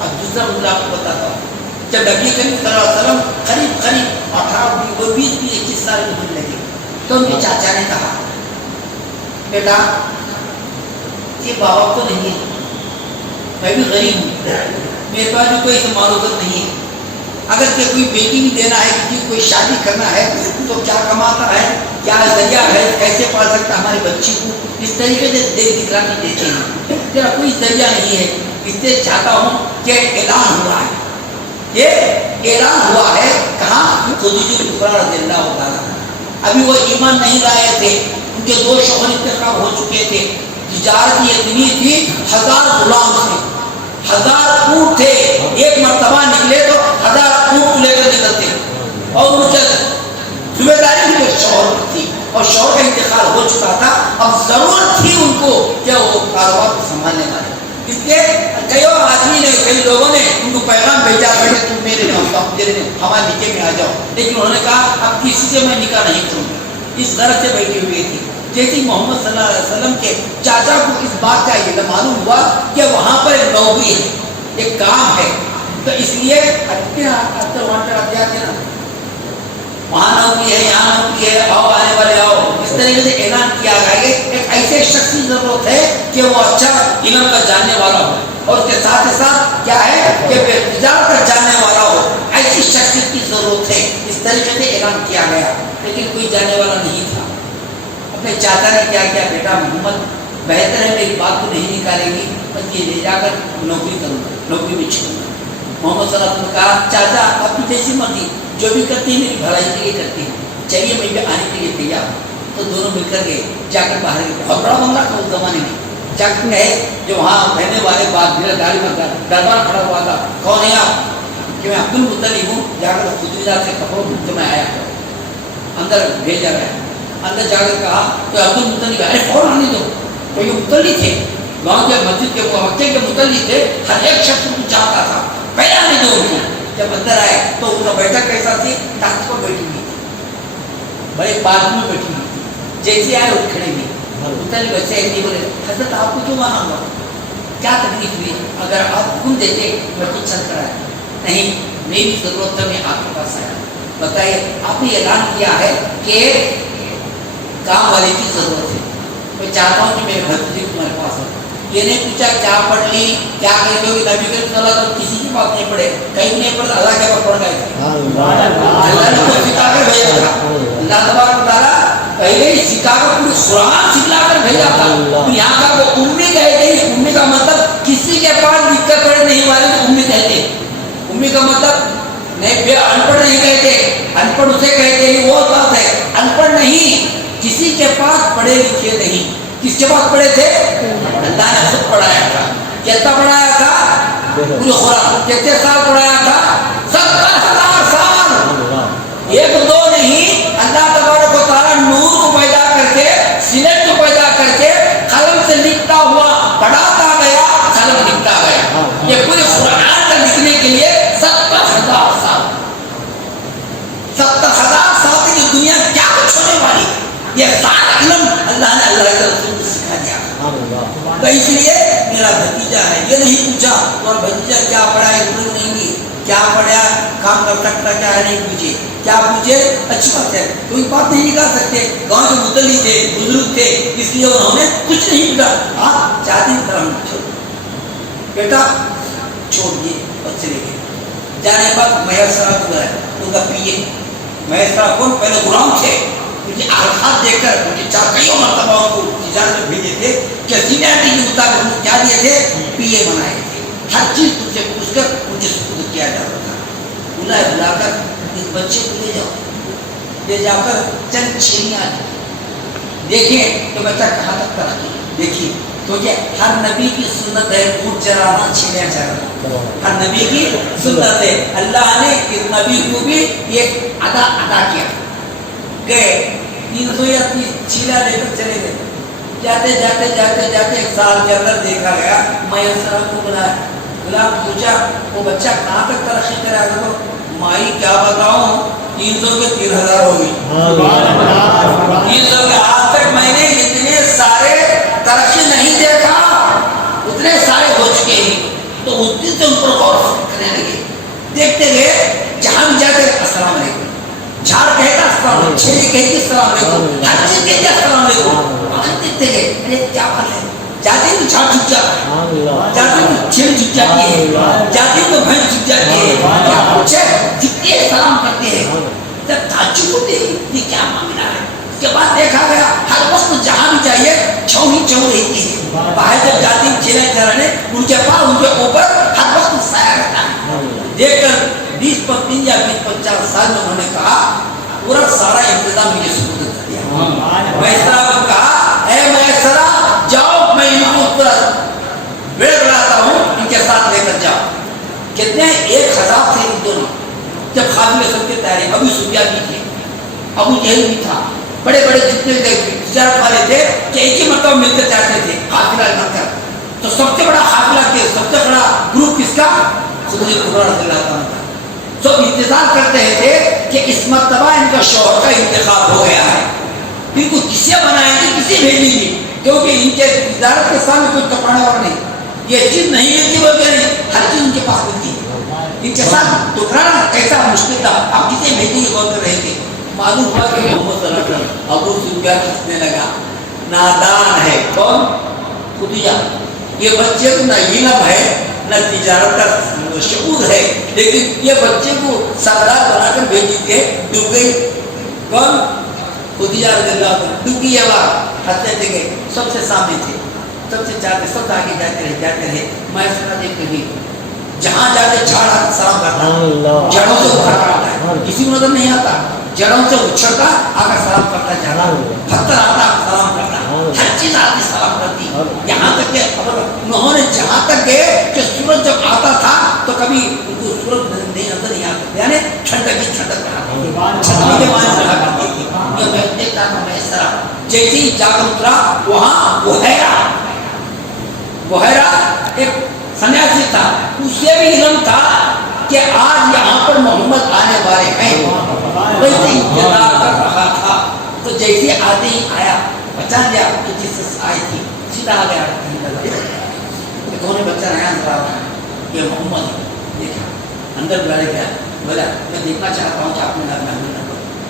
اب دوسرا منظر آپ کو بتاتا ہوں. جب نبی کریم صلی اللہ علیہ وسلم قریب 18-20-21 سال کی ہونے لگے تو ان کے چاچا نے کہا بیٹا یہ بابا تو نہیں ہے میں بھی غریب ہوں میرے پاس بھی کوئی معلومات نہیں ہے. اگر کہ کوئی بیٹی بھی دینا ہے کسی کوئی شادی کرنا ہے تو کیا کماتا ہے کیا ذریعہ ہے کیسے پال سکتا ہماری بچی کو. اس طریقے سے دیکھ دکھلانے دیتے ہیں تیرا کوئی ذریعہ نہیں ہے. اس لیے چاہتا ہوں کہ اعلان ہوا ہے. یہ اعلان ہوا ہے کہاں خدیجہ کبریٰ رضی اللہ تعالیٰ. ابھی وہ ایمان نہیں لائے تھے. ان کے 2 شوہر انتخاب ہو چکے تھے. تجارت اتنی تھی 1000 غلام تھے 1000 اونٹ تھے. ایک مرتبہ نکلے تو 1000 اونٹ لے کر نکلتے اور ان کے ذمہ داری ان کے شوہر کی تھی اور شوہر کا انتقال ہو چکا تھا. اب ضرورت تھی ان کو کہ وہ کاروبار کو سنبھالنے والے. اس لیے کئی آدمی نے کئی لوگوں نے ان کو پیغام بھیجا کہ تم میرے ہمارے نکاح میں آ جاؤ. لیکن انہوں نے کہا اب کسی سے میں نکاح نہیں کروں گا. اس غرض سے بیٹھے ہوئے تھے. جیسے محمد صلی اللہ علیہ وسلم کے چاچا کو اس بات کا یہ معلوم ہوا کہ وہاں پر ایک نوکری ہے ایک کام ہے تو اس لیے وہاں نوکری ہے یہاں نوکری ہے آؤ آنے والے آؤ. اس طریقے سے اعلان کیا گیا کہ ایک ایسے شخص کی ضرورت ہے کہ وہ اچھا علم کا جاننے والا ہو اور اس کے ساتھ کیا ہے کہ تجارت کا جاننے والا ہو. ایسی شخصیت کی ضرورت ہے. اس طریقے سے اعلان کیا گیا لیکن کوئی جاننے والا نہیں تھا. اپنے چاچا نے کیا کیا بیٹا محمد بہتر ہے میری بات کو نہیں نکالے گی بس یہ لے جا کر نوکری کروں گا نوکری میں چھوڑوں گا. محمد صلی اللہ علیہ وسلم نے کہا چاچا آپ کی جیسی مرضی جو بھی کرتی ہے میری بھلائی کے لیے کرتی ہے چلیے میں بھی آنے کے لیے تیار ہوں. تو دونوں مل کر گئے. جا کر باہر گئے. بہت بڑا بنگلہ تھا اس زمانے میں. جا کر گئے جو وہاں رہنے والے بعد گاڑی میں دربار کھڑا ہوا تھا. کون ہے آپ؟ کہ میں عبد المطلب ہوں. جا کر خود سے کپڑوں سے میں آیا اندر بھیجا گیا. اندر جا کر کہا کہ عبد المطلب ارے فوراً آنے دو. تو یہ متلی تھے, گاؤں کے مسجد کے مکے کے متلی تھے, ہر ایک شخص کو چاہتا تھا پہلے آنے دو ان کو. جب اندر آئے تو ان کا بیٹھک کیسا تھی, تخت پر بیٹھی ہوئی تھی, بڑے پاس میں بیٹھی ہوئی تھی, جیسے آئے اٹھ کھڑے ہوئی. مطلب ویسے نہیں بولے حضرت آپ کو کیوں مانا ہوا, کیا تکلیف ہوئی, اگر آپ حکم دیتے میں کچھ چل کر آیا. نہیں میری ضرورت ہے, میں آپ کے پاس آیا. بتائیے آپ نے اعلان کیا ہے کہ کام والے کی ضرورت ہے, میں چاہتا ہوں کہ میرے بھتیجے تمہارے پاس ہو. یہ نہیں پوچھا کیا پڑھ لی, کیا کہتے ہو, نبی کریم صلی اللہ علیہ وسلم کسی کی بات نہیں پڑھے, کہیں نہیں پڑھے, اللہ کے پاس پڑھ گئے تھے. اللہ نے خود سکھا کر بھیجا تھا. اللہ تبارک و تعالیٰ پہلے ہی سکھا کر پوری قرآن سکھلا کر بھیجا تھا. یہاں کا وہ امی کہتے ہیں, امی کا مطلب کسی کے پاس لکھ کر پڑھے نہیں والے کو امی کہتے. امی کا مطلب نہیں پھر ان پڑھ نہیں کہتے, ان پڑھ اسے کہتے ہیں, وہ بات ہے. ان پڑھ نہیں, کسی کے پاس پڑھے لکھے نہیں. کس کے پاس پڑھے تھے, اللہ نے خود پڑھایا تھا. کتنا پڑھایا تھا, پورے قرآن کتنے سال پڑھایا تھا, 70,000 سال. ایک دو نہیں, اللہ تبارک و تعالیٰ نور کو پیدا کر کے, سلیٹ کو پیدا کر کے, قلم سے لکھتا ہوا پڑھاتا گیا, قلم لکھتا گیا. یہ پورے قرآن کا لکھنے کے لیے 70,000 سال. 70,000 سال کی دنیا کیا کچھ ہونے والی, یہ سارا علم اللہ نے اللہ کے رسول کو سکھا دیا. تو اس لیے میرا بھتیجا ہے, یہ نہیں پوچھا اور بھتیجا کیا پڑھا ہے, نہیں گی کیا پڑھا, کام کر سکتا کیا ہے, نہیں پوچھے. کیا پوچھے, اچھی بات ہے, کوئی بات نہیں نکال سکتے. گاؤں کے متلی تھے, بزرگ تھے, اس لیے انہوں نے کچھ نہیں پوچھا. آپ چاہتے ہیں طرح چھوڑ بیٹا, چھوڑ دیے اور چلے گئے. جانے کے بعد میسر صاحب کو بلایا, ان کا پیے. میسر صاحب کون, پہلے غلام تھے, کیونکہ آخات دے کر کئی مرتبہ کو تجارت میں بھیجے تھے کہ سینیرٹی کے مطابق کیا دیے تھے, پی اے بنائے تھے. ہر چیز تم سے پوچھ کر مجھے سپرد کیا جاتا تھا. بلا کر اس بچے کو لے جاؤ, لے جا کر چند چھینیاں دیکھیں تو بچہ کہاں تک ترقی. دیکھیے کیونکہ ہر نبی کی سنت ہے اونٹ چرانا, چھینیاں چرانا, ہر نبی کی سنت ہے. اللہ نے اس نبی کو بھی ایک ادا کیا. گئے 300 یا 30 چھیلا لے کر چلے گئے. جاتے جاتے جاتے جاتے ایک سال کے اندر دیکھا گیا, میسر کو بلایا, بلا پوچھا وہ بچہ کہاں تک ترقی کرا گا. تو مائی کیا بتاؤں, 300 کے 3,000 ہو گئی. 300 کے آج تک میں نے اتنے سارے ترقی نہیں دیکھا, اتنے سارے ہو چکے ہیں. تو اس دن سے ان پر غور کرنے لگے. دیکھتے گئے, جہاں بھی جاتے السلام علیکم, جھاڑ کہتا السلام علیکم, چھیلی کہتی السلام علیکم, ہر چیز کہتے السلام علیکم. وقت دیکھتے گئے, ارے کیا حال ہے, جاتے تو جھاڑ جھک جاتا ہے, جاتے تو چھیلی جھک جاتی ہے, جاتے تو بھینس جھک جاتی ہے. کیا پوچھے, جھکتے سلام کرتے ہیں. جب تعجب ہوتے ہیں یہ کیا معاملہ ہے. اس کے بعد دیکھا گیا ہر وقت جہاں بھی جائیے چھو ہی چھو رہتی ہے. باہر جب جاتی ہیں چھیلے چرانے, ان کے پاس ان کے اوپر ہر وقت سایہ رہتا ہے. دیکھ کر 20-25 یا 20-50 سال میں انہوں نے کہا پورا سارا انتظام مجھے سپرد کر دیا. میسرا کو کہا, اے میسرا جاؤ, میں ان کو پورا بیڑ بلاتا ہوں, ان کے ساتھ لے کر جاؤ. کتنے 1,000 تھے دونوں. جب خاتمے سب کی تیاری, ابو سفیان بھی تھے, ابو جہل بھی تھا, بڑے بڑے جتنے تجارت والے تھے کہ ایک ہی مرتبہ مل کر جاتے تھے قافلہ نہ کر. تو سب سے بڑا قافلہ تھے, سب سے بڑا گروپ کس کا, صدیق اکبر رضی اللہ عنہ. سب انتظار کرتے تھے کہ اس مرتبہ ان کا شوہر کا انتخاب ہو گیا ہے, ان کو کسے بنائیں گے, کسے بھیجیں گے, کیونکہ ان کے تجارت کے سامنے کوئی کپڑا اور نہیں, یہ چیز نہیں ملتی وہ کیا نہیں, ہر چیز ان کے پاس ملتی ہے. ان کے ساتھ ٹکرانا کیسا مشکل تھا, آپ کسے بھیجیں گے غور کر رہے تھے. معلوم ہوا کہ محمد صلی اللہ علیہ وسلم. ابو سفیان ہنسنے لگا, نادان ہے کون, خدیجہ. یہ بچے کو نہ علم ہے نہ تجارت کا شعور ہے, لیکن یہ بچے کو سردار بنا کر بھیجی تھے. ڈوب گئی کون, خدیجہ رضی اللہ عنہ. ڈوب گئی اب ہنستے تھے, سب سے سامنے تھے, سب سے چاہتے, سب آگے جاتے رہے. میں سنا دیکھ کبھی جہاں جاتے جھاڑ سلام کرتا, جڑوں سے اٹھا کر آتا ہے, کسی کو نظر نہیں آتا, جڑوں سے اچھڑتا آ کر سلام کرتا جاتا, پتھر آتا سلام کرتا, ہر چیز آتی سلام کرتی. یہاں تک کہ انہوں نے جہاں تک گئے کہ سورج جب آتا تھا تو کبھی ان کو سورج نہیں نظر نہیں آتا, یعنی ٹھنڈک ہی ٹھنڈک رہا, چھتری کے معنی رہا کرتی تھی. یہ دیکھتا تھا میں جیسے ہی جا کر اترا وہاں بحیرہ ایک سنیاسی تھا، اسے بھی علم تھا کہ آج یہاں پر محمد آنے والے ہیں، ویسے انتظار کر رہا تھا. تو جیسے آتے ہی آیا، پہچان لیا کہ جس سے آئی تھی، سیدھا آ گیا. انہوں نے بچہ نیا نظر آ رہا ہے، یہ محمد. دیکھا اندر بلائے گیا، بولا میں دیکھنا چاہتا ہوں کہ آپ نے محمد نہ.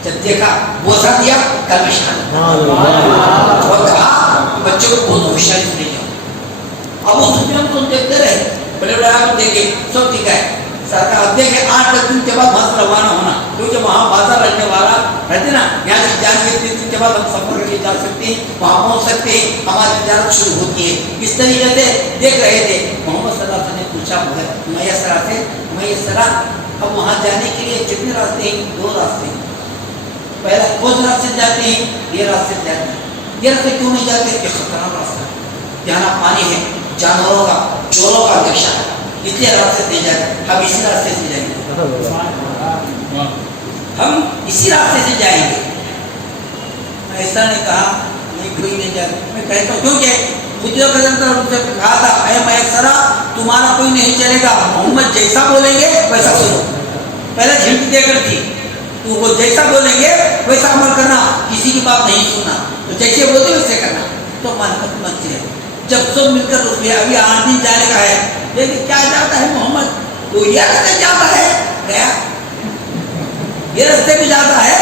جب دیکھا بوسا دیا، کلمہ شہادت اور کہا بچوں کو بہت ہوشیاری سے دیکھا. ابو سفیان کو دیکھتے رہے، بڑے بڑے آپ دیکھے سب ٹھیک ہے. سرکار اب دیکھے 8 دن کے بعد وہاں سے روانہ ہونا، کیونکہ وہاں بازار رہنے والا رہتے نا، یہاں سے جان کے 3 دن کے بعد ہم سفر کر کے جا سکتے ہیں، وہاں پہنچ سکتے ہیں، ہماری تجارت شروع ہوتی ہے. اس طریقے سے دیکھ رہے تھے. محمد صلی اللہ علیہ وسلم نے پوچھا میسرا اب وہاں جانے کے لیے کتنے راستے ہیں؟ 2 راستے ہیں. پہلا کون راستے جاتے ہیں؟ یہ راستے جاتے ہیں. یہ راستے کیوں نہیں جاتے؟ یہ خطرناک راستہ ہے، یہاں پانی ہے، جانوروں کا چوروں کا نقشہ ہے، اس لیے راستے نہیں جاتے. ہم اسی راستے سے جائیں گے، ہم اسی راستے سے جائیں گے. ایسا نے کہا نہیں کوئی نہیں جاتا. میں کہتا ہوں کیونکہ مجھے کہا تھا اے میسرا تمہارا کوئی نہیں چلے گا، محمد جیسا بولیں گے ویسا سنو. پہلے جھمک دے کر تھی، تو وہ جیسا بولیں گے ویسا عمل کرنا، کسی کی بات نہیں سننا، تو جیسے بولتے ویسے کرنا. تو مت ہے. جب سب مل کر رک گیا، ابھی 8 دن جانے کا ہے، لیکن کیا جاتا ہے محمد؟ تو یہ راستے جاتا ہے، گیا. یہ راستے بھی جاتا ہے،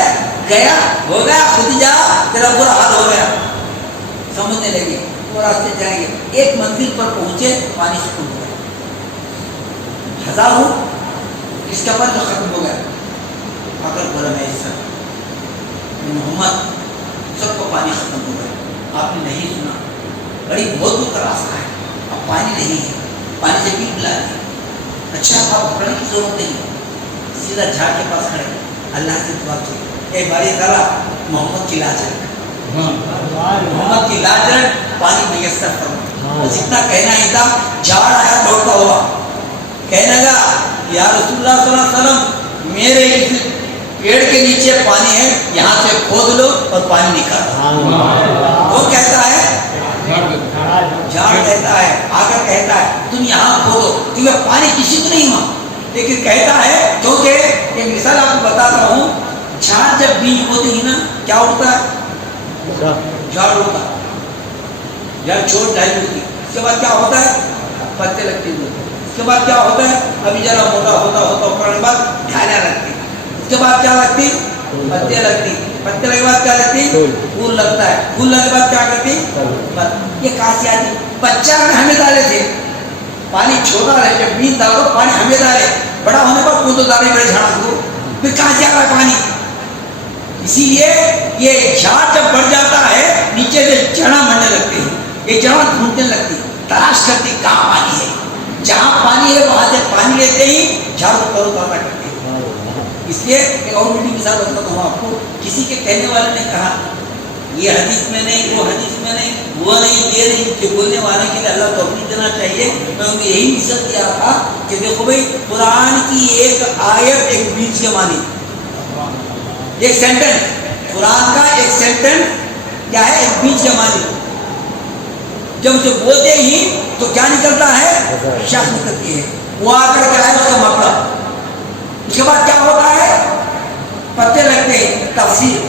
گیا. ہو گیا خود ہی جا، تیرا برا حال ہو گیا. سمجھنے لگے وہ راستے جائیں گے. ایک منزل پر پہنچے، پانی ختم ہو گیا. ہزاروں اس کا پر ختم ہو گیا. اگر بولا میں اس محمد سب کو پانی ختم ہو گیا، آپ نے نہیں سنا. بڑی بہت دور کا راستہ ہے، اب پانی نہیں ہے، پانی سے بھی پلا ہے. اچھا آپ پڑھنے کی ضرورت نہیں. سیدھا جھاڑ کے پاس کھڑے، اللہ سے دعا کی اے باری تعالیٰ محمد کی لاج رکھ، محمد کی لاج رکھ، پانی میسر فرما. بس اتنا کہنا ہی تھا. جھاڑ آیا دوڑتا ہوا، کہنے لگا یا رسول اللہ صلی اللہ علیہ وسلم میرے اس پیڑ کے نیچے پانی ہے، یہاں سے کھود لو اور پانی نکالو. وہ کہتا ہے، جھاڑ کہتا ہے، آ کر کہتا ہے تم یہاں کھودو، کیونکہ پانی کسی کو نہیں ہوا، لیکن کہتا ہے کیونکہ ایک مثال آپ کو بتاتا ہوں. جھاڑ جب بیج ہوتے ہی نا کیا اٹھتا ہے؟ جھاڑ ہوتا ہے یا چھوٹ ڈھائی ہوتی. اس کے بعد کیا ہوتا ہے؟ پتے لگتے ہیں. اس کے بعد کیا ہوتا ہے؟ ابھی ذرا موٹا ہوتا اوپر کے بعد ڈھالیں لگتی. اس کے بعد کیا لگتی؟ پتے لگتی. پتے لگے بعد کیا لگتی؟ پھول لگتا ہے. پھول لگے بعد کیا کرتی؟ یہ کہاں سے آتی؟ بچہ ہمیں ڈالے تھے، پانی چھوٹا رہے، جب بیج ڈالو پانی ہمیں ڈالے، بڑا ہونے پر خود ڈالے بڑے جھاڑ کو، پھر کہاں سے آ رہا ہے پانی؟ اسی لیے یہ جھاڑ جب بڑھ جاتا ہے نیچے سے جڑاں بڑھنے لگتے ہیں. یہ جڑاں ڈھونڈنے لگتی، تلاش کرتی کہاں پانی ہے. جہاں پانی ہے وہاں سے پانی لیتے ہی جھاڑ کو کرو تازہ کرتے. اس لیے ایک اور میٹھی مثال بتاتا ہوں آپ کو. کسی کے کہنے والے نے کہا یہ حدیث میں نہیں، وہ حدیث میں نہیں، وہ نہیں، یہ نہیں، کہ بولنے والے کے لیے اللہ توفیق دینا چاہیے. میں ان کو یہی مثال دیا تھا کہ دیکھو بھائی قرآن کی ایک آیت ایک بیج کے معنی، ایک سینٹنس، قرآن کا ایک سینٹنس کیا ہے؟ ایک بیج کے معنی. جب اسے بولتے ہی تو کیا نکلتا ہے؟ شخص نکلتی ہے. وہ آ کر کیا ہے اس کا مطلب. اس کے بعد کیا ہوتا ہے؟ پتے لگتے ہیں، تفسیر.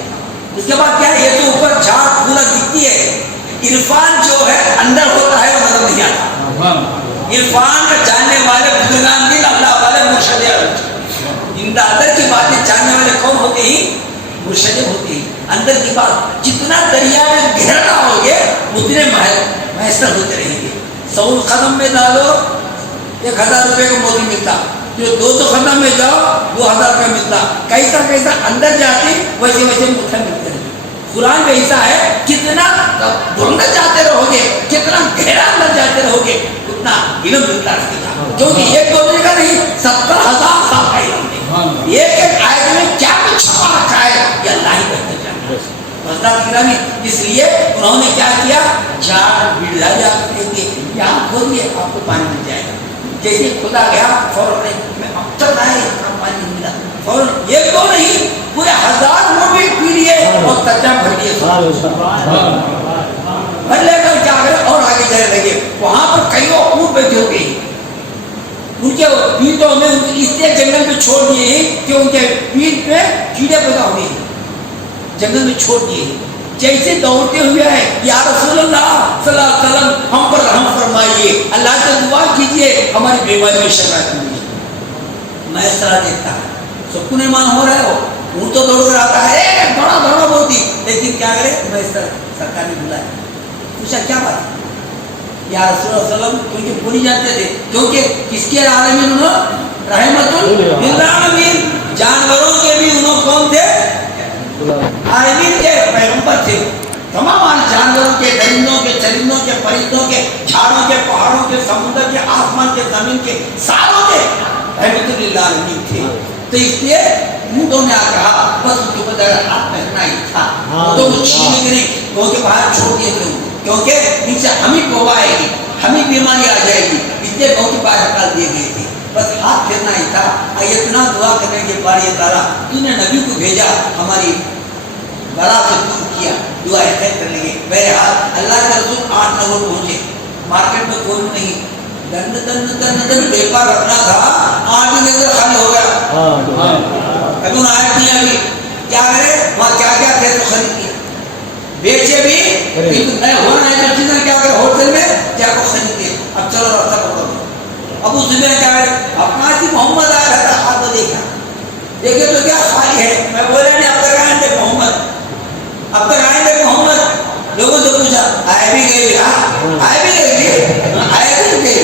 اس کے بعد کیا ہے؟ یہ تو اوپر جھاڑ پورا دکھتی ہے. عرفان جو ہے اندر ہوتا ہے وہ نظر نہیں آتا. عرفان کا جاننے والے بزرگان بھی اللہ والے مرشد اندر کی باتیں جاننے والے کون ہوتے ہیں؟ مرشد ہوتے ہیں. اندر کی بات جتنا دریا میں گہرا ہوگے اتنے میسر ہوتے رہیں گے. 100 قدم میں ڈالو 1000 روپے کا موتی ملتا، جو 200 قدم میں جاؤ 2000 روپے ملتا. کیسا کیسا اندر جاتے ویسے ویسے مٹھا ملتے ہیں. قرآن کا ایسا ہے کتنا ڈھونڈنا چاہتے رہو گے، کتنا گہرا اندر جاتے رہو گے اتنا علم ملتا ہے. کیونکہ ایک ڈھونڈنے کا نہیں، 70,000 سال کا علم ہے. ایک ایک آیت میں کیا کچھ چھپا رکھا ہے یہ اللہ ہی بہتر جانتا ہے. اس لیے انہوں نے کیا کیا؟ جھاڑ بڑھا جا کے یہاں کھودیے آپ کو پانی مل جائے گا. جیسے کھدا گیا فوراً میں اب تک آئے پانی ملا فوراً. ایک دو نہیں، پورے 1000 روپے پی لیے اور سچا بھر لیے بھر لے کر کیا کرے اور آگے جانے لگے. وہاں پر کئی اونٹ بیٹھے ہو گئے, ان کے پیٹوں میں اس لیے جنگل میں چھوڑ دیے ہیں کہ ان کے پیٹ پہ کیڑے پیدا ہوئے ہیں, جنگل میں چھوڑ دیے ہیں. جیسے دوڑتے ہوئے ہیں, یا رسول اللہ صلی اللہ علیہ وسلم ہم پر رحم فرمائیے, اللہ سے دعا کیجیے ہماری بیماری میں شفا کیجیے. میں اس طرح دیکھتا ہوں سب کو نہیں مان ہو رہے ہو, وہ تو دوڑ کر آتا ہے بڑا بڑا بہت ہی, لیکن کیا کرے میں اس طرح سرکار نے بلایا, پوچھا کیا بات ہے یا رسول اللہ صلی اللہ علیہ وسلم, کیونکہ پوری جانتے تھے کیونکہ کس کے عالمین انہوں رحمت للعالمین, جانوروں کے بھی انہوں کون تھے عالمین کے پیغمبر تھے. تمام جانوروں کے, درندوں کے, چرندوں کے, پرندوں کے, جھاڑوں کے, پہاڑوں کے, سمندر کے, آسمان کے, زمین کے, ساروں کے رحمت للعالمین تھے. تو اس لیے اونٹوں نے کہا بس اس کے اوپر ہاتھ پہننا ہی تھا, اونٹوں کو چھیننے کے نہیں, کیونکہ باہر چھوڑ دیے تھے, کیونکہ ان سے ہمیں وبا آئے گی, ہمیں بیماری آ جائے گی, اس لیے بہت ہی باہر نکال دیے گئے تھے. بس ہاتھ پھیرنا ہی تھا. اتنا دعا کرنے کے بعد یہ تعالیٰ تو نے نبی کو بھیجا, ہماری بلا سے دور کیا, دعائیں خیر کرنے کے. بہرحال اللہ کے رسول 8 نمبر پہنچے, مارکیٹ میں کوئی نہیں, دن بیپار رکھنا تھا, 8 دن اندر خالی ہو گیا. ابھی انہوں آئے نہیں, ابھی کیا کرے وہاں کیا کیا تھے تو خرید کیا, بیچے بھی نئے ہو رہے ہیں, چیزیں کیا کرے ہول سیل میں کیا کو خرید کے. اب چلو راستہ پکڑو. ابو زبیر کیا ہے اپنا تھی محمد آیا تھا, ہاتھ دیکھا, دیکھے تو کیا خالی ہے. میں بولا نہیں اب تک آئیں گے محمد, اب تک آئیں گے محمد. لوگوں سے پوچھا آئے بھی گئے, آئے بھی گئے, آئے بھی گئے,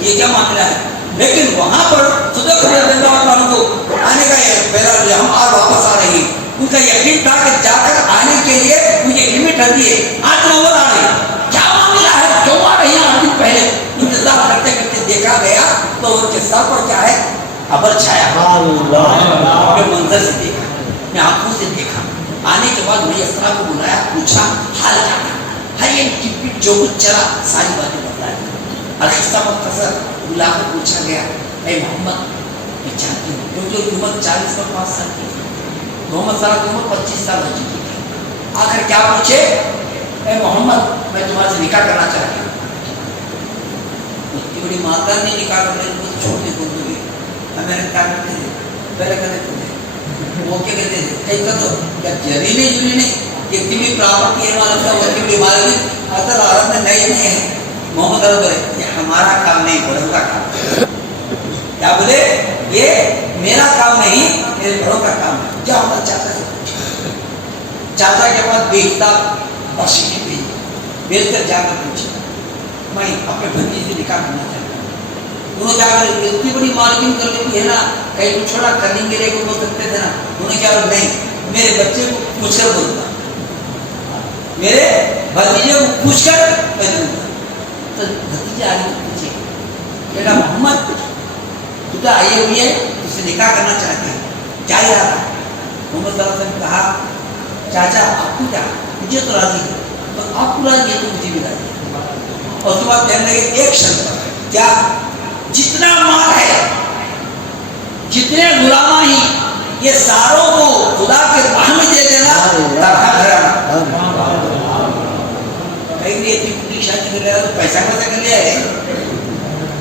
یہ کیا معاملہ ہے. لیکن وہاں پر صدق والوں کو آنے کا یہ پہلا ہم آج واپس آ رہے ہیں, ان کا یقین تھا کہ جا کر آنے کے لیے مجھے لمٹ رہتی ہے, 8 نمبر آ رہے, کیا معاملہ ہے, کیوں آ رہی ہیں 8 دن پہلے. انتظار کرتے کرتے دیکھا گیا تو ان کے سر پر کیا ہے ابر چھایا. اپنے منظر سے دیکھا, میں آنکھوں سے دیکھا. آنے کے بعد میں اسرا کو بلایا, پوچھا حال کیا ہے, ہر ایک جو کچھ چلا ساری باتیں بتائی. القصہ مختصر بلا کر پوچھا گیا, اے محمد میں چاہتی ہوں, کیونکہ عمر 40 اور 5 سال کی تھی, محمد صلی اللہ علیہ وسلم 25 سال ہو چکی تھی. آخر کیا پوچھے, اے محمد میں تمہارے سے نکاح کرنا چاہتی ہوں. اتنی بڑی ماتا نے نکاح کرنے کو چھوٹے کو دے, ہمیں نکاح کرتے تھے پہلے کرتے تھے, وہ کیا کہتے تھے کئی کا تو کیا جرینے جرینے کتنی بھی پراپرٹی ہے معلوم تھا, وہ بھی بیماری اصل عورت میں نئے نہیں ہے. محمد عرب یہ ہمارا کام نہیں, بڑوں کا کام. کیا بولے یہ میرا کام نہیں, میرے بڑوں کا کام ہے. کیا ہوتا چاچا سے, چاچا کے پاس بیچتا بخشی بیچ کر جا کر پوچھا میں اپنے بھتیجے سے نکاح کرنا چاہتا ہوں. انہوں نے جا کر اتنی بڑی مارکنگ کر لیتی ہے نا, کہیں کو چھوڑا کرنے کے لیے کو بول سکتے تھے نا. انہوں نے کیا کہا نہیں, میرے بچے کو پوچھ کر بولتا, میرے بھتیجے کو پوچھ کر میں دوں. تو بھتیجے آگے پوچھے بیٹا محمد تو کیا آئے ہوئی ہے, اس سے نکاح کرنا چاہتے ہیں, کیا ارادہ. محمد صلی اللہ علیہ وسلم نے کہا چاچا آپ کو کیا, مجھے تو راضی ہے, تو آپ کو راضی ہے تو مجھے بھی راضی ہے. اور اس کے بعد کہنے لگے ایک شرط پر, کیا جتنا مال ہے, جتنے غلامہ ہی, یہ ساروں کو خدا کے راہ میں دے دینا, تنہا گھرانا. کہیں بھی اتنی پوری شادی کر لیا تو پیسہ کیسا کر لیا ہے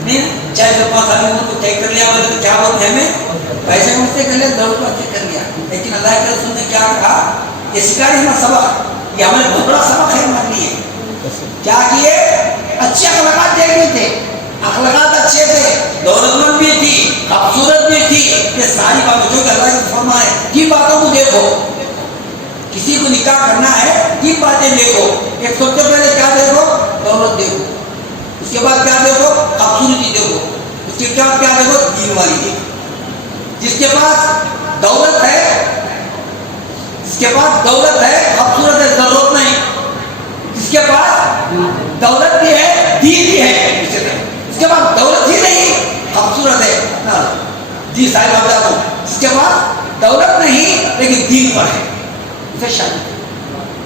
نہیں, چاہے جو پاس آدمی ہو تو طے کر لیا بولے تو کیا بولتے ہیں ہمیں پیسے مجھ سے کر لیا, دور کو کر لیا. لیکن اللہ کے رسول نے کیا کہا, یہ سکھائی ہمارا سبق, یہ ہمیں بہت بڑا سبق ہے ہمارے لیے. کیا کیے, اچھے اخلاقات دیکھنے تھے, اخلاقات اچھے تھے, دولت مند بھی تھی, خوبصورت بھی تھی. یہ ساری باتیں جو کہ اللہ کی فرمائے کی باتوں کو دیکھو. کسی کو نکاح کرنا ہے کی باتیں دیکھو. ایک سب سے پہلے کیا دیکھو, دولت دیکھو, اس کے بعد کیا دیکھو, خوبصورتی دیکھو, اس کے بعد کیا دیکھو, دین والی دیکھو. جس کے پاس دولت ہے, جس کے پاس دولت ہے, خوبصورت ہے, ضرورت نہیں. جس کے پاس دولت بھی ہے, دین بھی ہے, اس کے پاس دولت ہی نہیں, خوبصورت ہے جی صاحب آپ جاتا ہوں, اس کے پاس دولت نہیں لیکن دین پر ہے, اسے شادی.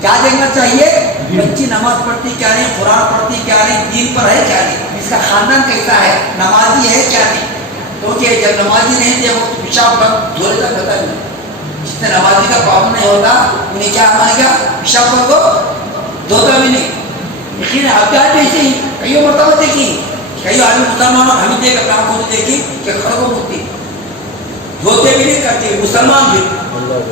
کیا دیکھنا چاہیے, بچی نماز پڑھتی کیا نہیں, قرآن پڑھتی کیا نہیں, دین پر ہے کیا نہیں, اس کا خاندان کیسا ہے, نمازی ہے کیا نہیں. کیونکہ جب نمازی نہیں تھے وہ پیشاب دھولے کا پتہ نہیں, جس نے نمازی کا پابند نہیں ہوتا انہیں کیا مانے گا؟ پیشاب کو دھوتا بھی نہیں. یقین ہے آپ کیا ایسے ہی کئی مرتبہ دیکھی, کئی آدمی مسلمانوں ہمیں دیکھ اپنا آپ کو دیکھی کہ خرگوں مکتی دھوتے بھی نہیں کرتے مسلمان بھی.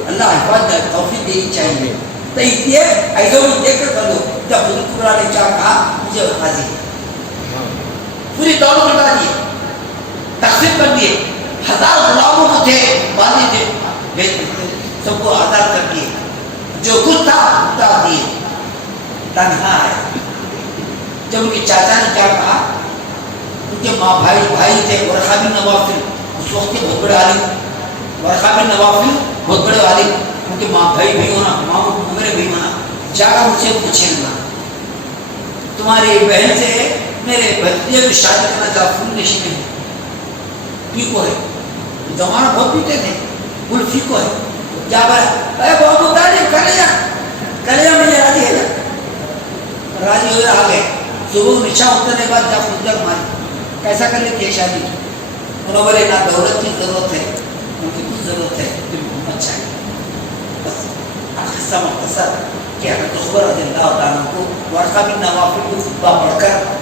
اللہ حفاظت توفیق دینی چاہیے. تو اس لیے ایسے میں دیکھ کر کر دو. جب حضور قرآن نے کیا کہا مجھے حاضر پوری دولت بتا دیے, تقسیم کر دیے, 1000 غلاموں کو تھے باندھے تھے, سب کو آزاد کر دیے, جو کچھ تھا اتار دیے. تنہا ہے. جب ان کے چاچا نے کیا کہا, ان کے ماں بھائی تھے ورقہ بن نوافل, اس وقت کے بہت بڑے عالم, ورقہ بن نوافل بہت بڑے عالم, ان کے ماں بھائی ہونا, ماں کو میرے بھائی ہونا, جا کر مجھ سے پوچھے نا تمہاری بہن سے میرے بھتیجے کی شادی کرنا چاہتا, فون نشی نہیں فیکو ہے, زمانہ بہت پیتے تھے, فل فیکو ہے, کیا بھائی ارے بہت ہوتا ہے کرے جا مجھے راضی ہے, راضی ہو آ گئے. صبح نشا اترنے کے بعد جب خود ماری کیسا کر لیتی ہے شادی, انہوں بولے نہ دولت کی ضرورت ہے, ان کی کچھ ضرورت ہے, تم محمد چاہیے. بس قصہ مختصر کہ حضرت عمر رضی اللہ عنہ کو ورقہ بن نوافل کو خطبہ پڑھ کر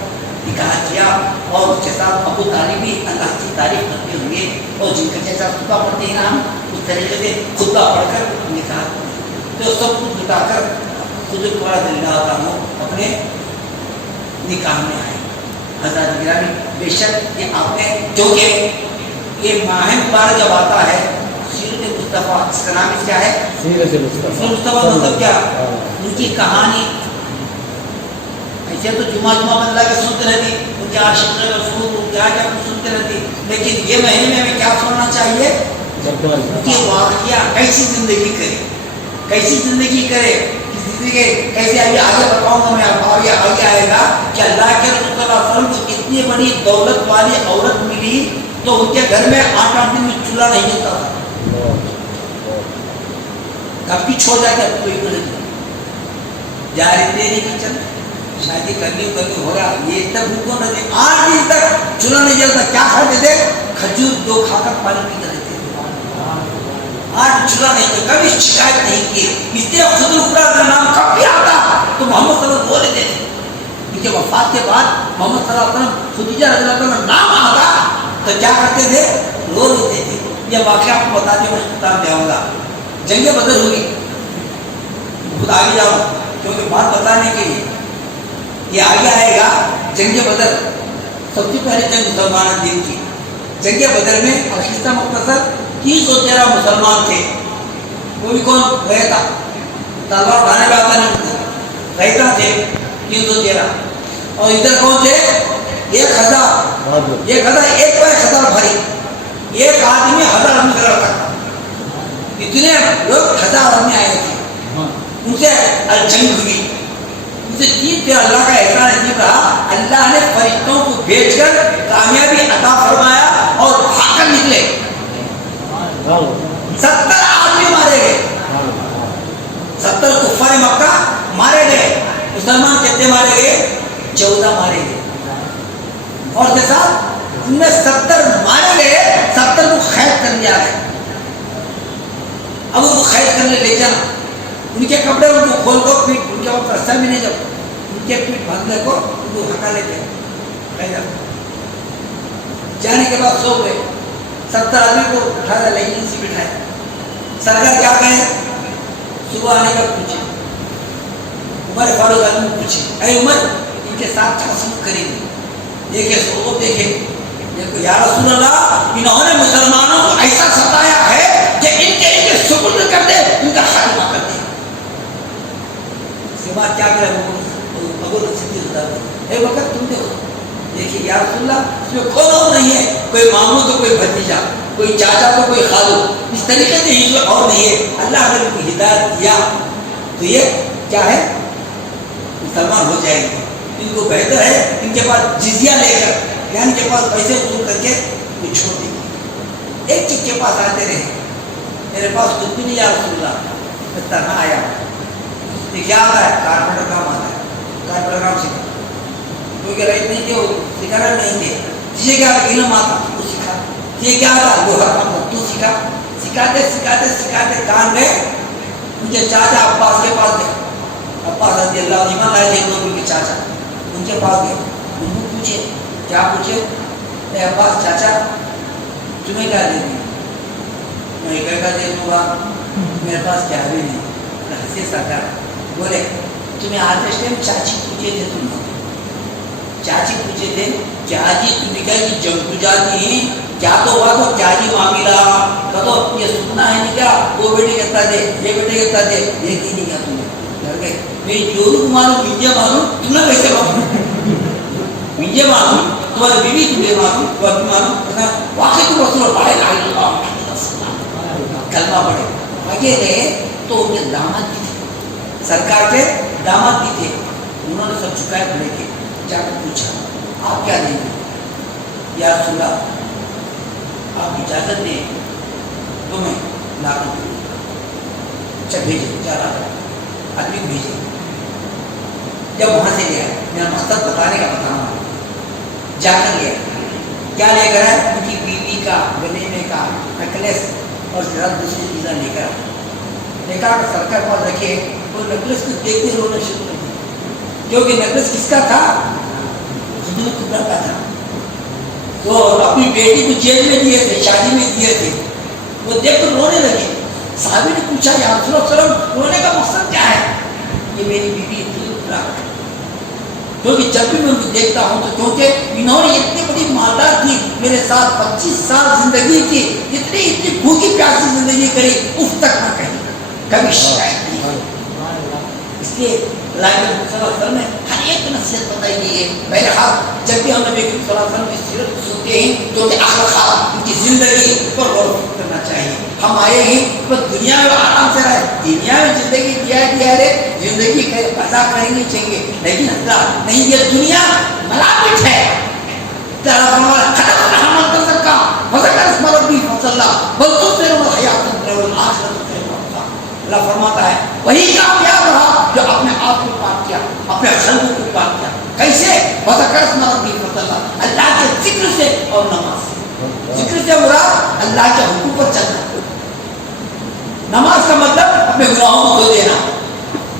نکاح کیا, اور اس کے ساتھ ابو طالب بھی اللہ کی تعریف کرتے ہوئے, اور جن کے جیسا خطبہ پڑھتے ہیں ہم اس طریقے سے خطبہ پڑھ کر نکاح کرتے, تو سب کچھ بتا کر حضرت عمر رضی اللہ عنہ اپنے نکاح میں آئے. حضرت گرامی بے شک یہ آپ نے جو کہ یہ ماہ مبارک جب آتا ہے سیرت مصطفیٰ, اس کا نام کیا ہے؟ سیرت مصطفیٰ. مطلب کیا؟ ان کی کہانی ایسے تو جمعہ بندہ کے سنتے رہتی, ان کے عاشق رسول کیا کیا سنتے رہتی, لیکن یہ مہینے میں ہمیں کیا سننا چاہیے ان کے واقعہ, کیسی زندگی کرے, کیسے آگے بتاؤں گا میں آگے آئے گا کہ اللہ کے رسول صلی اللہ علیہ وسلم کو اتنی بڑی دولت والی عورت ملی تو ان کے گھر میں 8 دن میں چولہا نہیں جلتا تھا. کب کی چھوڑ جاتے اب کوئی نہیں جا رہی تیری کچن شادی کرنی ہو رہا, یہ تک ان کو نہیں 8 دن تک چولہا نہیں جلتا. کیا کھاتے تھے؟ کھجور 2 کھا کر پانی پیتے رہتے. آج چلا نہیں تو کبھی شکایت نہیں کی. اس لیے حضور کا نام کب بھی آتا تو محمد صلی اللہ علیہ وسلم بولے تھے. ان کے وفات کے بعد محمد صلی اللہ علیہ وسلم خدیجہ رضی اللہ عنہ نام آتا تو کیا کرتے تھے؟ رو لیتے تھے. یہ واقعہ آپ کو بتا دیں, میں خطاب جاؤں گا. جنگ بدر ہوئی, خود آگے جاؤ کیونکہ بات بتانے کے لیے یہ آگے آئے گا. جنگ بدر سب سے پہلے جنگ مسلمان دین کی. جنگ بدر میں قصہ مختصر 313 مسلمان تھے. کوئی کون رہتا تلوار اٹھانے پہ آتا نہیں رہتا تھے 313. اور ادھر کون تھے؟ 1000. ایک پر 1000 بھری, ایک آدمی 1000 آدمی کر رکھا. اتنے لوگ 1000 آدمی آئے تھے. ان سے جنگ ہوئی. ان سے جیت کے اللہ کا احسان عجیب رہا, اللہ نے فرشتوں کو بھیج کر کامیابی عطا فرمایا اور بھاگ کر نکلے. 70 آدمی مارے گئے, 70 کفار مکہ مارے گئے. مسلمان کتنے مارے گئے؟ 14 مارے گئے. اور کے ساتھ ان میں 70 مارے گئے, 70 کو قید کر لیا گیا. اب ان کو قید کرنے لے جانا, ان کے کپڑے ان کو کھول کو پیٹ, ان کے وقت رسا بھی نہیں, جب ان کے پیٹ باندھنے کو ان کو ہٹا لیتے جانے کے بعد سو گئے. 70 آدمی کو اٹھایا, لیکن سے بٹھایا. سرکار کیا کہیں؟ صبح آنے کا پوچھے, عمر فاروق آدمی پوچھے, اے عمر ان کے ساتھ کیا سلوک کریں گے؟ دیکھے سو دیکھے, دیکھو یا رسول اللہ انہوں نے مسلمانوں کو ایسا ستایا ہے کہ ان کے سپرد کر دے, ان کا خاتمہ کر دے. اس کے بعد کیا کرے؟ ابو صدیق اے وقت تم دیکھو, دیکھیے یا رسول اللہ اس میں کوئی اور نہیں ہے, کوئی ماموں تو کوئی بھتیجا, کوئی چاچا تو کوئی خالو, اس طریقے سے ہی اور نہیں ہے. اللہ نے ان کو ہدایت دیا تو یہ کیا ہے؟ مسلمان ہو جائے گے. ان کو بہتر ہے ان کے پاس جزیہ لے کر, یا ان کے پاس پیسے وصول کر کے وہ چھوڑ دیں گے. ایک چیز کے پاس آتے رہے, میرے پاس کچھ بھی نہیں یا رسول اللہ, میں تنہا آیا. یہ کیا آتا ہے؟ کارپینٹر کام آتا ہے, کارپینٹر کام سیکھا. کیونکہ رہتے نہیں تھے, وہ سکھانا نہیں تھے. یہ کیا علم آتا تو سیکھا, یہ کیا آتا لوہا کام تو سیکھا. سکھاتے کان گئے ان کے چاچا عباس کے پاس گئے. عباس رضی اللہ عنہ ایمان لائے تھے نبی کے چاچا, ان کے پاس گئے. ان کو پوچھے, کیا پوچھے؟ اے عباس چاچا تمہیں کیا دے دیں؟ میں کہا دے دوں گا, میرے پاس کیا بھی نہیں. ہنسے سرکار بولے تمہیں آج اس ٹائم چاچی پوچھے تھے, تم چاچی پوچھے تھے کیا جی تم نے کہا کہ جنگ جاتی ہیں کیا تو ہوا تو کیا جی معاملہ کہ تو یہ سننا ہے نہیں کیا وہ بیٹے کہتا دے یہ بیٹے کہتا دے یہ کی نہیں کیا تم نے ڈر گئے. میری جورو معلوم مجھے معلوم تم نے کیسے معلوم مجھے معلوم تمہارے بیوی تمہیں معلوم تمہیں معلوم واقعی تم رسول اللہ کلمہ پڑھے آگے گئے تو ان کے داماد بھی تھے, سرکار کے داماد بھی تھے. انہوں نے سب چکائے کھڑے کے جا کر پوچھا آپ کیا دیں گے؟ یا رسول اللہ آپ اجازت دیں تو میں لا کر دوں. اچھا بھیجے, چل رہا آدمی بھیجے. جب وہاں سے گیا, میرا مقصد بتانے کا بتاؤں, جا کر گیا کیا لے کر ہے؟ ان کی بیوی کا گلیمے کا نیکلس اور دوسری چیزیں لے کر دیکھا کہ سرکار پاس رکھے. وہ نیکلس کو دیکھتے رونا شروع کر دیا کیونکہ نیکلس کس کا تھا؟ حضور قبلہ کا تھا. تو اپنی بیٹی کو جیل میں دیے تھے, شادی میں دیے تھے. وہ دیکھ کر رونے لگے. صحابی نے پوچھا یا رسول اللہ صلی اللہ علیہ وسلم رونے کا مقصد کیا ہے؟ یہ میری بیوی حضور کیونکہ جب بھی میں ان کو دیکھتا ہوں تو کیونکہ انہوں نے اتنی بڑی مالدار تھی میرے ساتھ 25 سال زندگی کی, اتنی بھوکی پیاسی زندگی کری, اف تک نہ کہیں کبھی شکایت نہیں. اس لیے اللہ کے صلی اللہ علیہ وسلم نے ہر ایک نصیحت بتائی گئی ہے. بہرحال جب بھی ہم نبی صلی اللہ علیہ وسلم کی سیرت سنتے ہیں تو ان کے اخلاقات, ان کی زندگی پر غور کرنا چاہیے. ہم آئے ہیں بس دنیا میں آرام سے رہے, دنیا میں زندگی دیا رہے, زندگی کا قضا کرنی چاہیے. لیکن حضرات نہیں, یہ دنیا ملامت ہے. تعالیٰ فرمایا ختم رحمت کر سکا وذکر اسم ربی فصلی بل تؤثرون الحیاۃ الدنیا والآخرۃ خیر وابقیٰ. اللہ فرماتا ہے وہی کامیاب رہا جو اپنے آپ کو پاک کیا, اپنے خلقوں کو پاک کیا. کیسے؟ وذکر اسم ربی فصلی, اللہ کے ذکر سے اور نماز سے. ذکر سے مراد اللہ کے حکم پر چلنا. نماز کا مطلب اپنے گناہوں کو دھو دینا.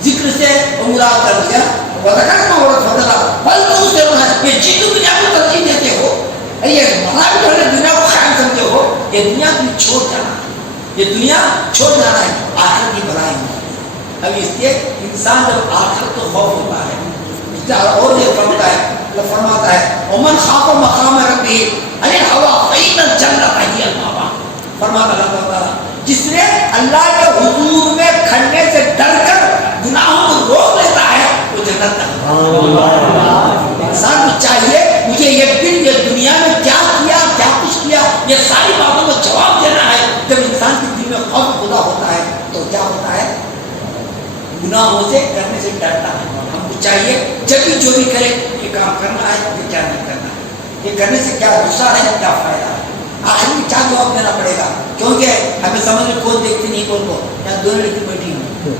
ذکر سے مراد کر دیا یہ جی تم دنیا کو ترجیح دیتے ہو, یہ مطلب جو ہے دنیا کو خیال سمجھتے ہو, یہ دنیا تم چھوڑ جانا ہے, یہ دنیا چھوڑ جانا ہے, آخرت کی بڑائی ہے. اب اس لیے انسان جب آخرت کو خوف ہوتا ہے اور یہ فرماتا ہے ومن خاف مقام ربہ عن الہویٰ فإن الجنۃ ہی المأویٰ. فرماتا اللہ تعالیٰ جس نے اللہ کے حضور میں کھڑنے سے ڈر کر گناہوں کو روک لیتا ہے وہ جنت تک. انسان کو چاہیے مجھے یہ دن یہ دنیا میں کیا کیا کیا کچھ کیا یہ ساری باتوں کو جواب دینا ہے. جب انسان کے دل میں خوف خدا ہوتا ہے تو کیا ہوتا ہے؟ گناہوں سے کرنے سے ڈرتا ہے. ہم کو چاہیے جب بھی جو بھی کرے یہ کام کرنا ہے یہ کیا نہیں کرنا ہے, یہ کرنے سے کیا نقصان ہے کیا فائدہ ہے, آخر میں کیا جواب دینا پڑے گا. کیونکہ ہمیں سمجھ میں کون دیکھتے نہیں کون کو. یہاں دو لڑکی بیٹھی ہوں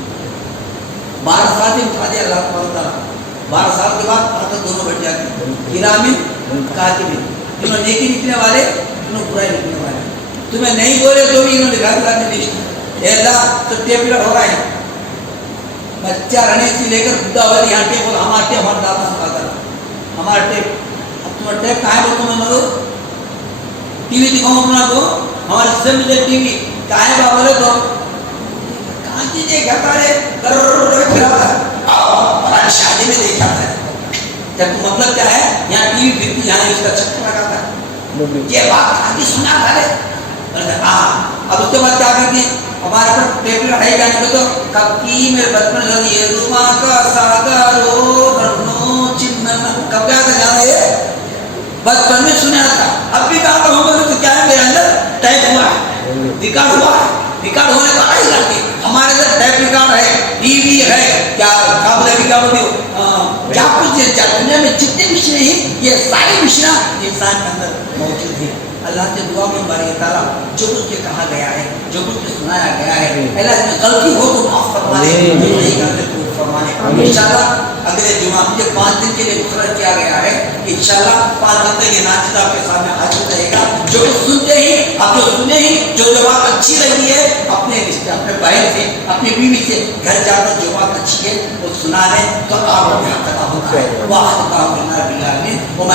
12 سال سے اٹھا دیا اللہ تعالیٰ, 12 سال کے بعد عورتیں دونوں بیٹھ جاتی ہیں. کرامن کاتبین, انہوں نیکی لکھنے والے انہوں برائی لکھنے والے. تمہیں نہیں بولے تو بھی انہوں لکھا دکھا کے بیچ ایسا تو ٹیپ ہو رہا ہے. بچہ رہنے سے لے کر بڑھا والی یہاں ٹیپ ہوگا, ہمارا ٹیپ ہمارا دادا سکھاتا ہے, ہمارا ٹیپ. اب تمہارا ٹیپ کہاں ہے تمہیں نہ دو ٹی وی دکھاؤں اپنا تو ہمارے سسٹم میں ٹی وی کہاں ہے بولے تو کہاں چیزیں گھر شادی میں دیکھا ہے. جب تو مطلب کیا ہے یہاں ٹی وی پھرتی یہاں اس کا چکر لگاتا ہے. یہ بات آگے سنا تھا. اب اس کے بعد کیا کرتی ہمارے پر ٹیپ لڑائی جانے کو تو کب کی میرے بچپن سے یہ روما کا ساگارو بنو چنن کب کیا تھا جانا یہ بچپن میں سنا تھا. اب بھی کہا ہوں تو کیا ہے میرے اندر ٹیپ ہوا ہے, ریکارڈ ہوا ہے. ریکارڈ ہونے کا آئی لگتی ہمارے اندر ٹیپ ریکارڈ ہے, ٹی وی ہے, کیا قابل ریکارڈ بھی ہو کیا کچھ دنیا میں جتنے مشرے ہیں یہ ساری مشرا انسان کے اندر موجود ہے. اللہ سے دعا میں بارے تعالیٰ جو کچھ یہ کہا گیا ہے جو کچھ یہ سنایا گیا ہے اللہ میں غلطی ہو تو معاف فرما دے, نہیں کرتے تو فرمائے انشاءاللہ اگلے جمعہ مجھے 5 دن کے لیے مقرر کیا گیا ہے انشاءاللہ 5 دن تک یہ ناچ آپ کے سامنے حاضر رہے گا جو سنتے ہی آپ جو سننے ہی جو بات اچھی لگی ہے اپنے رشتے اپنے بہن سے اپنی بیوی سے گھر جا کر جو بات اچھی ہے وہ سنا لیں تو آپ اپنے حق ادا ہوتا ہے واہ اللہ باللہ وما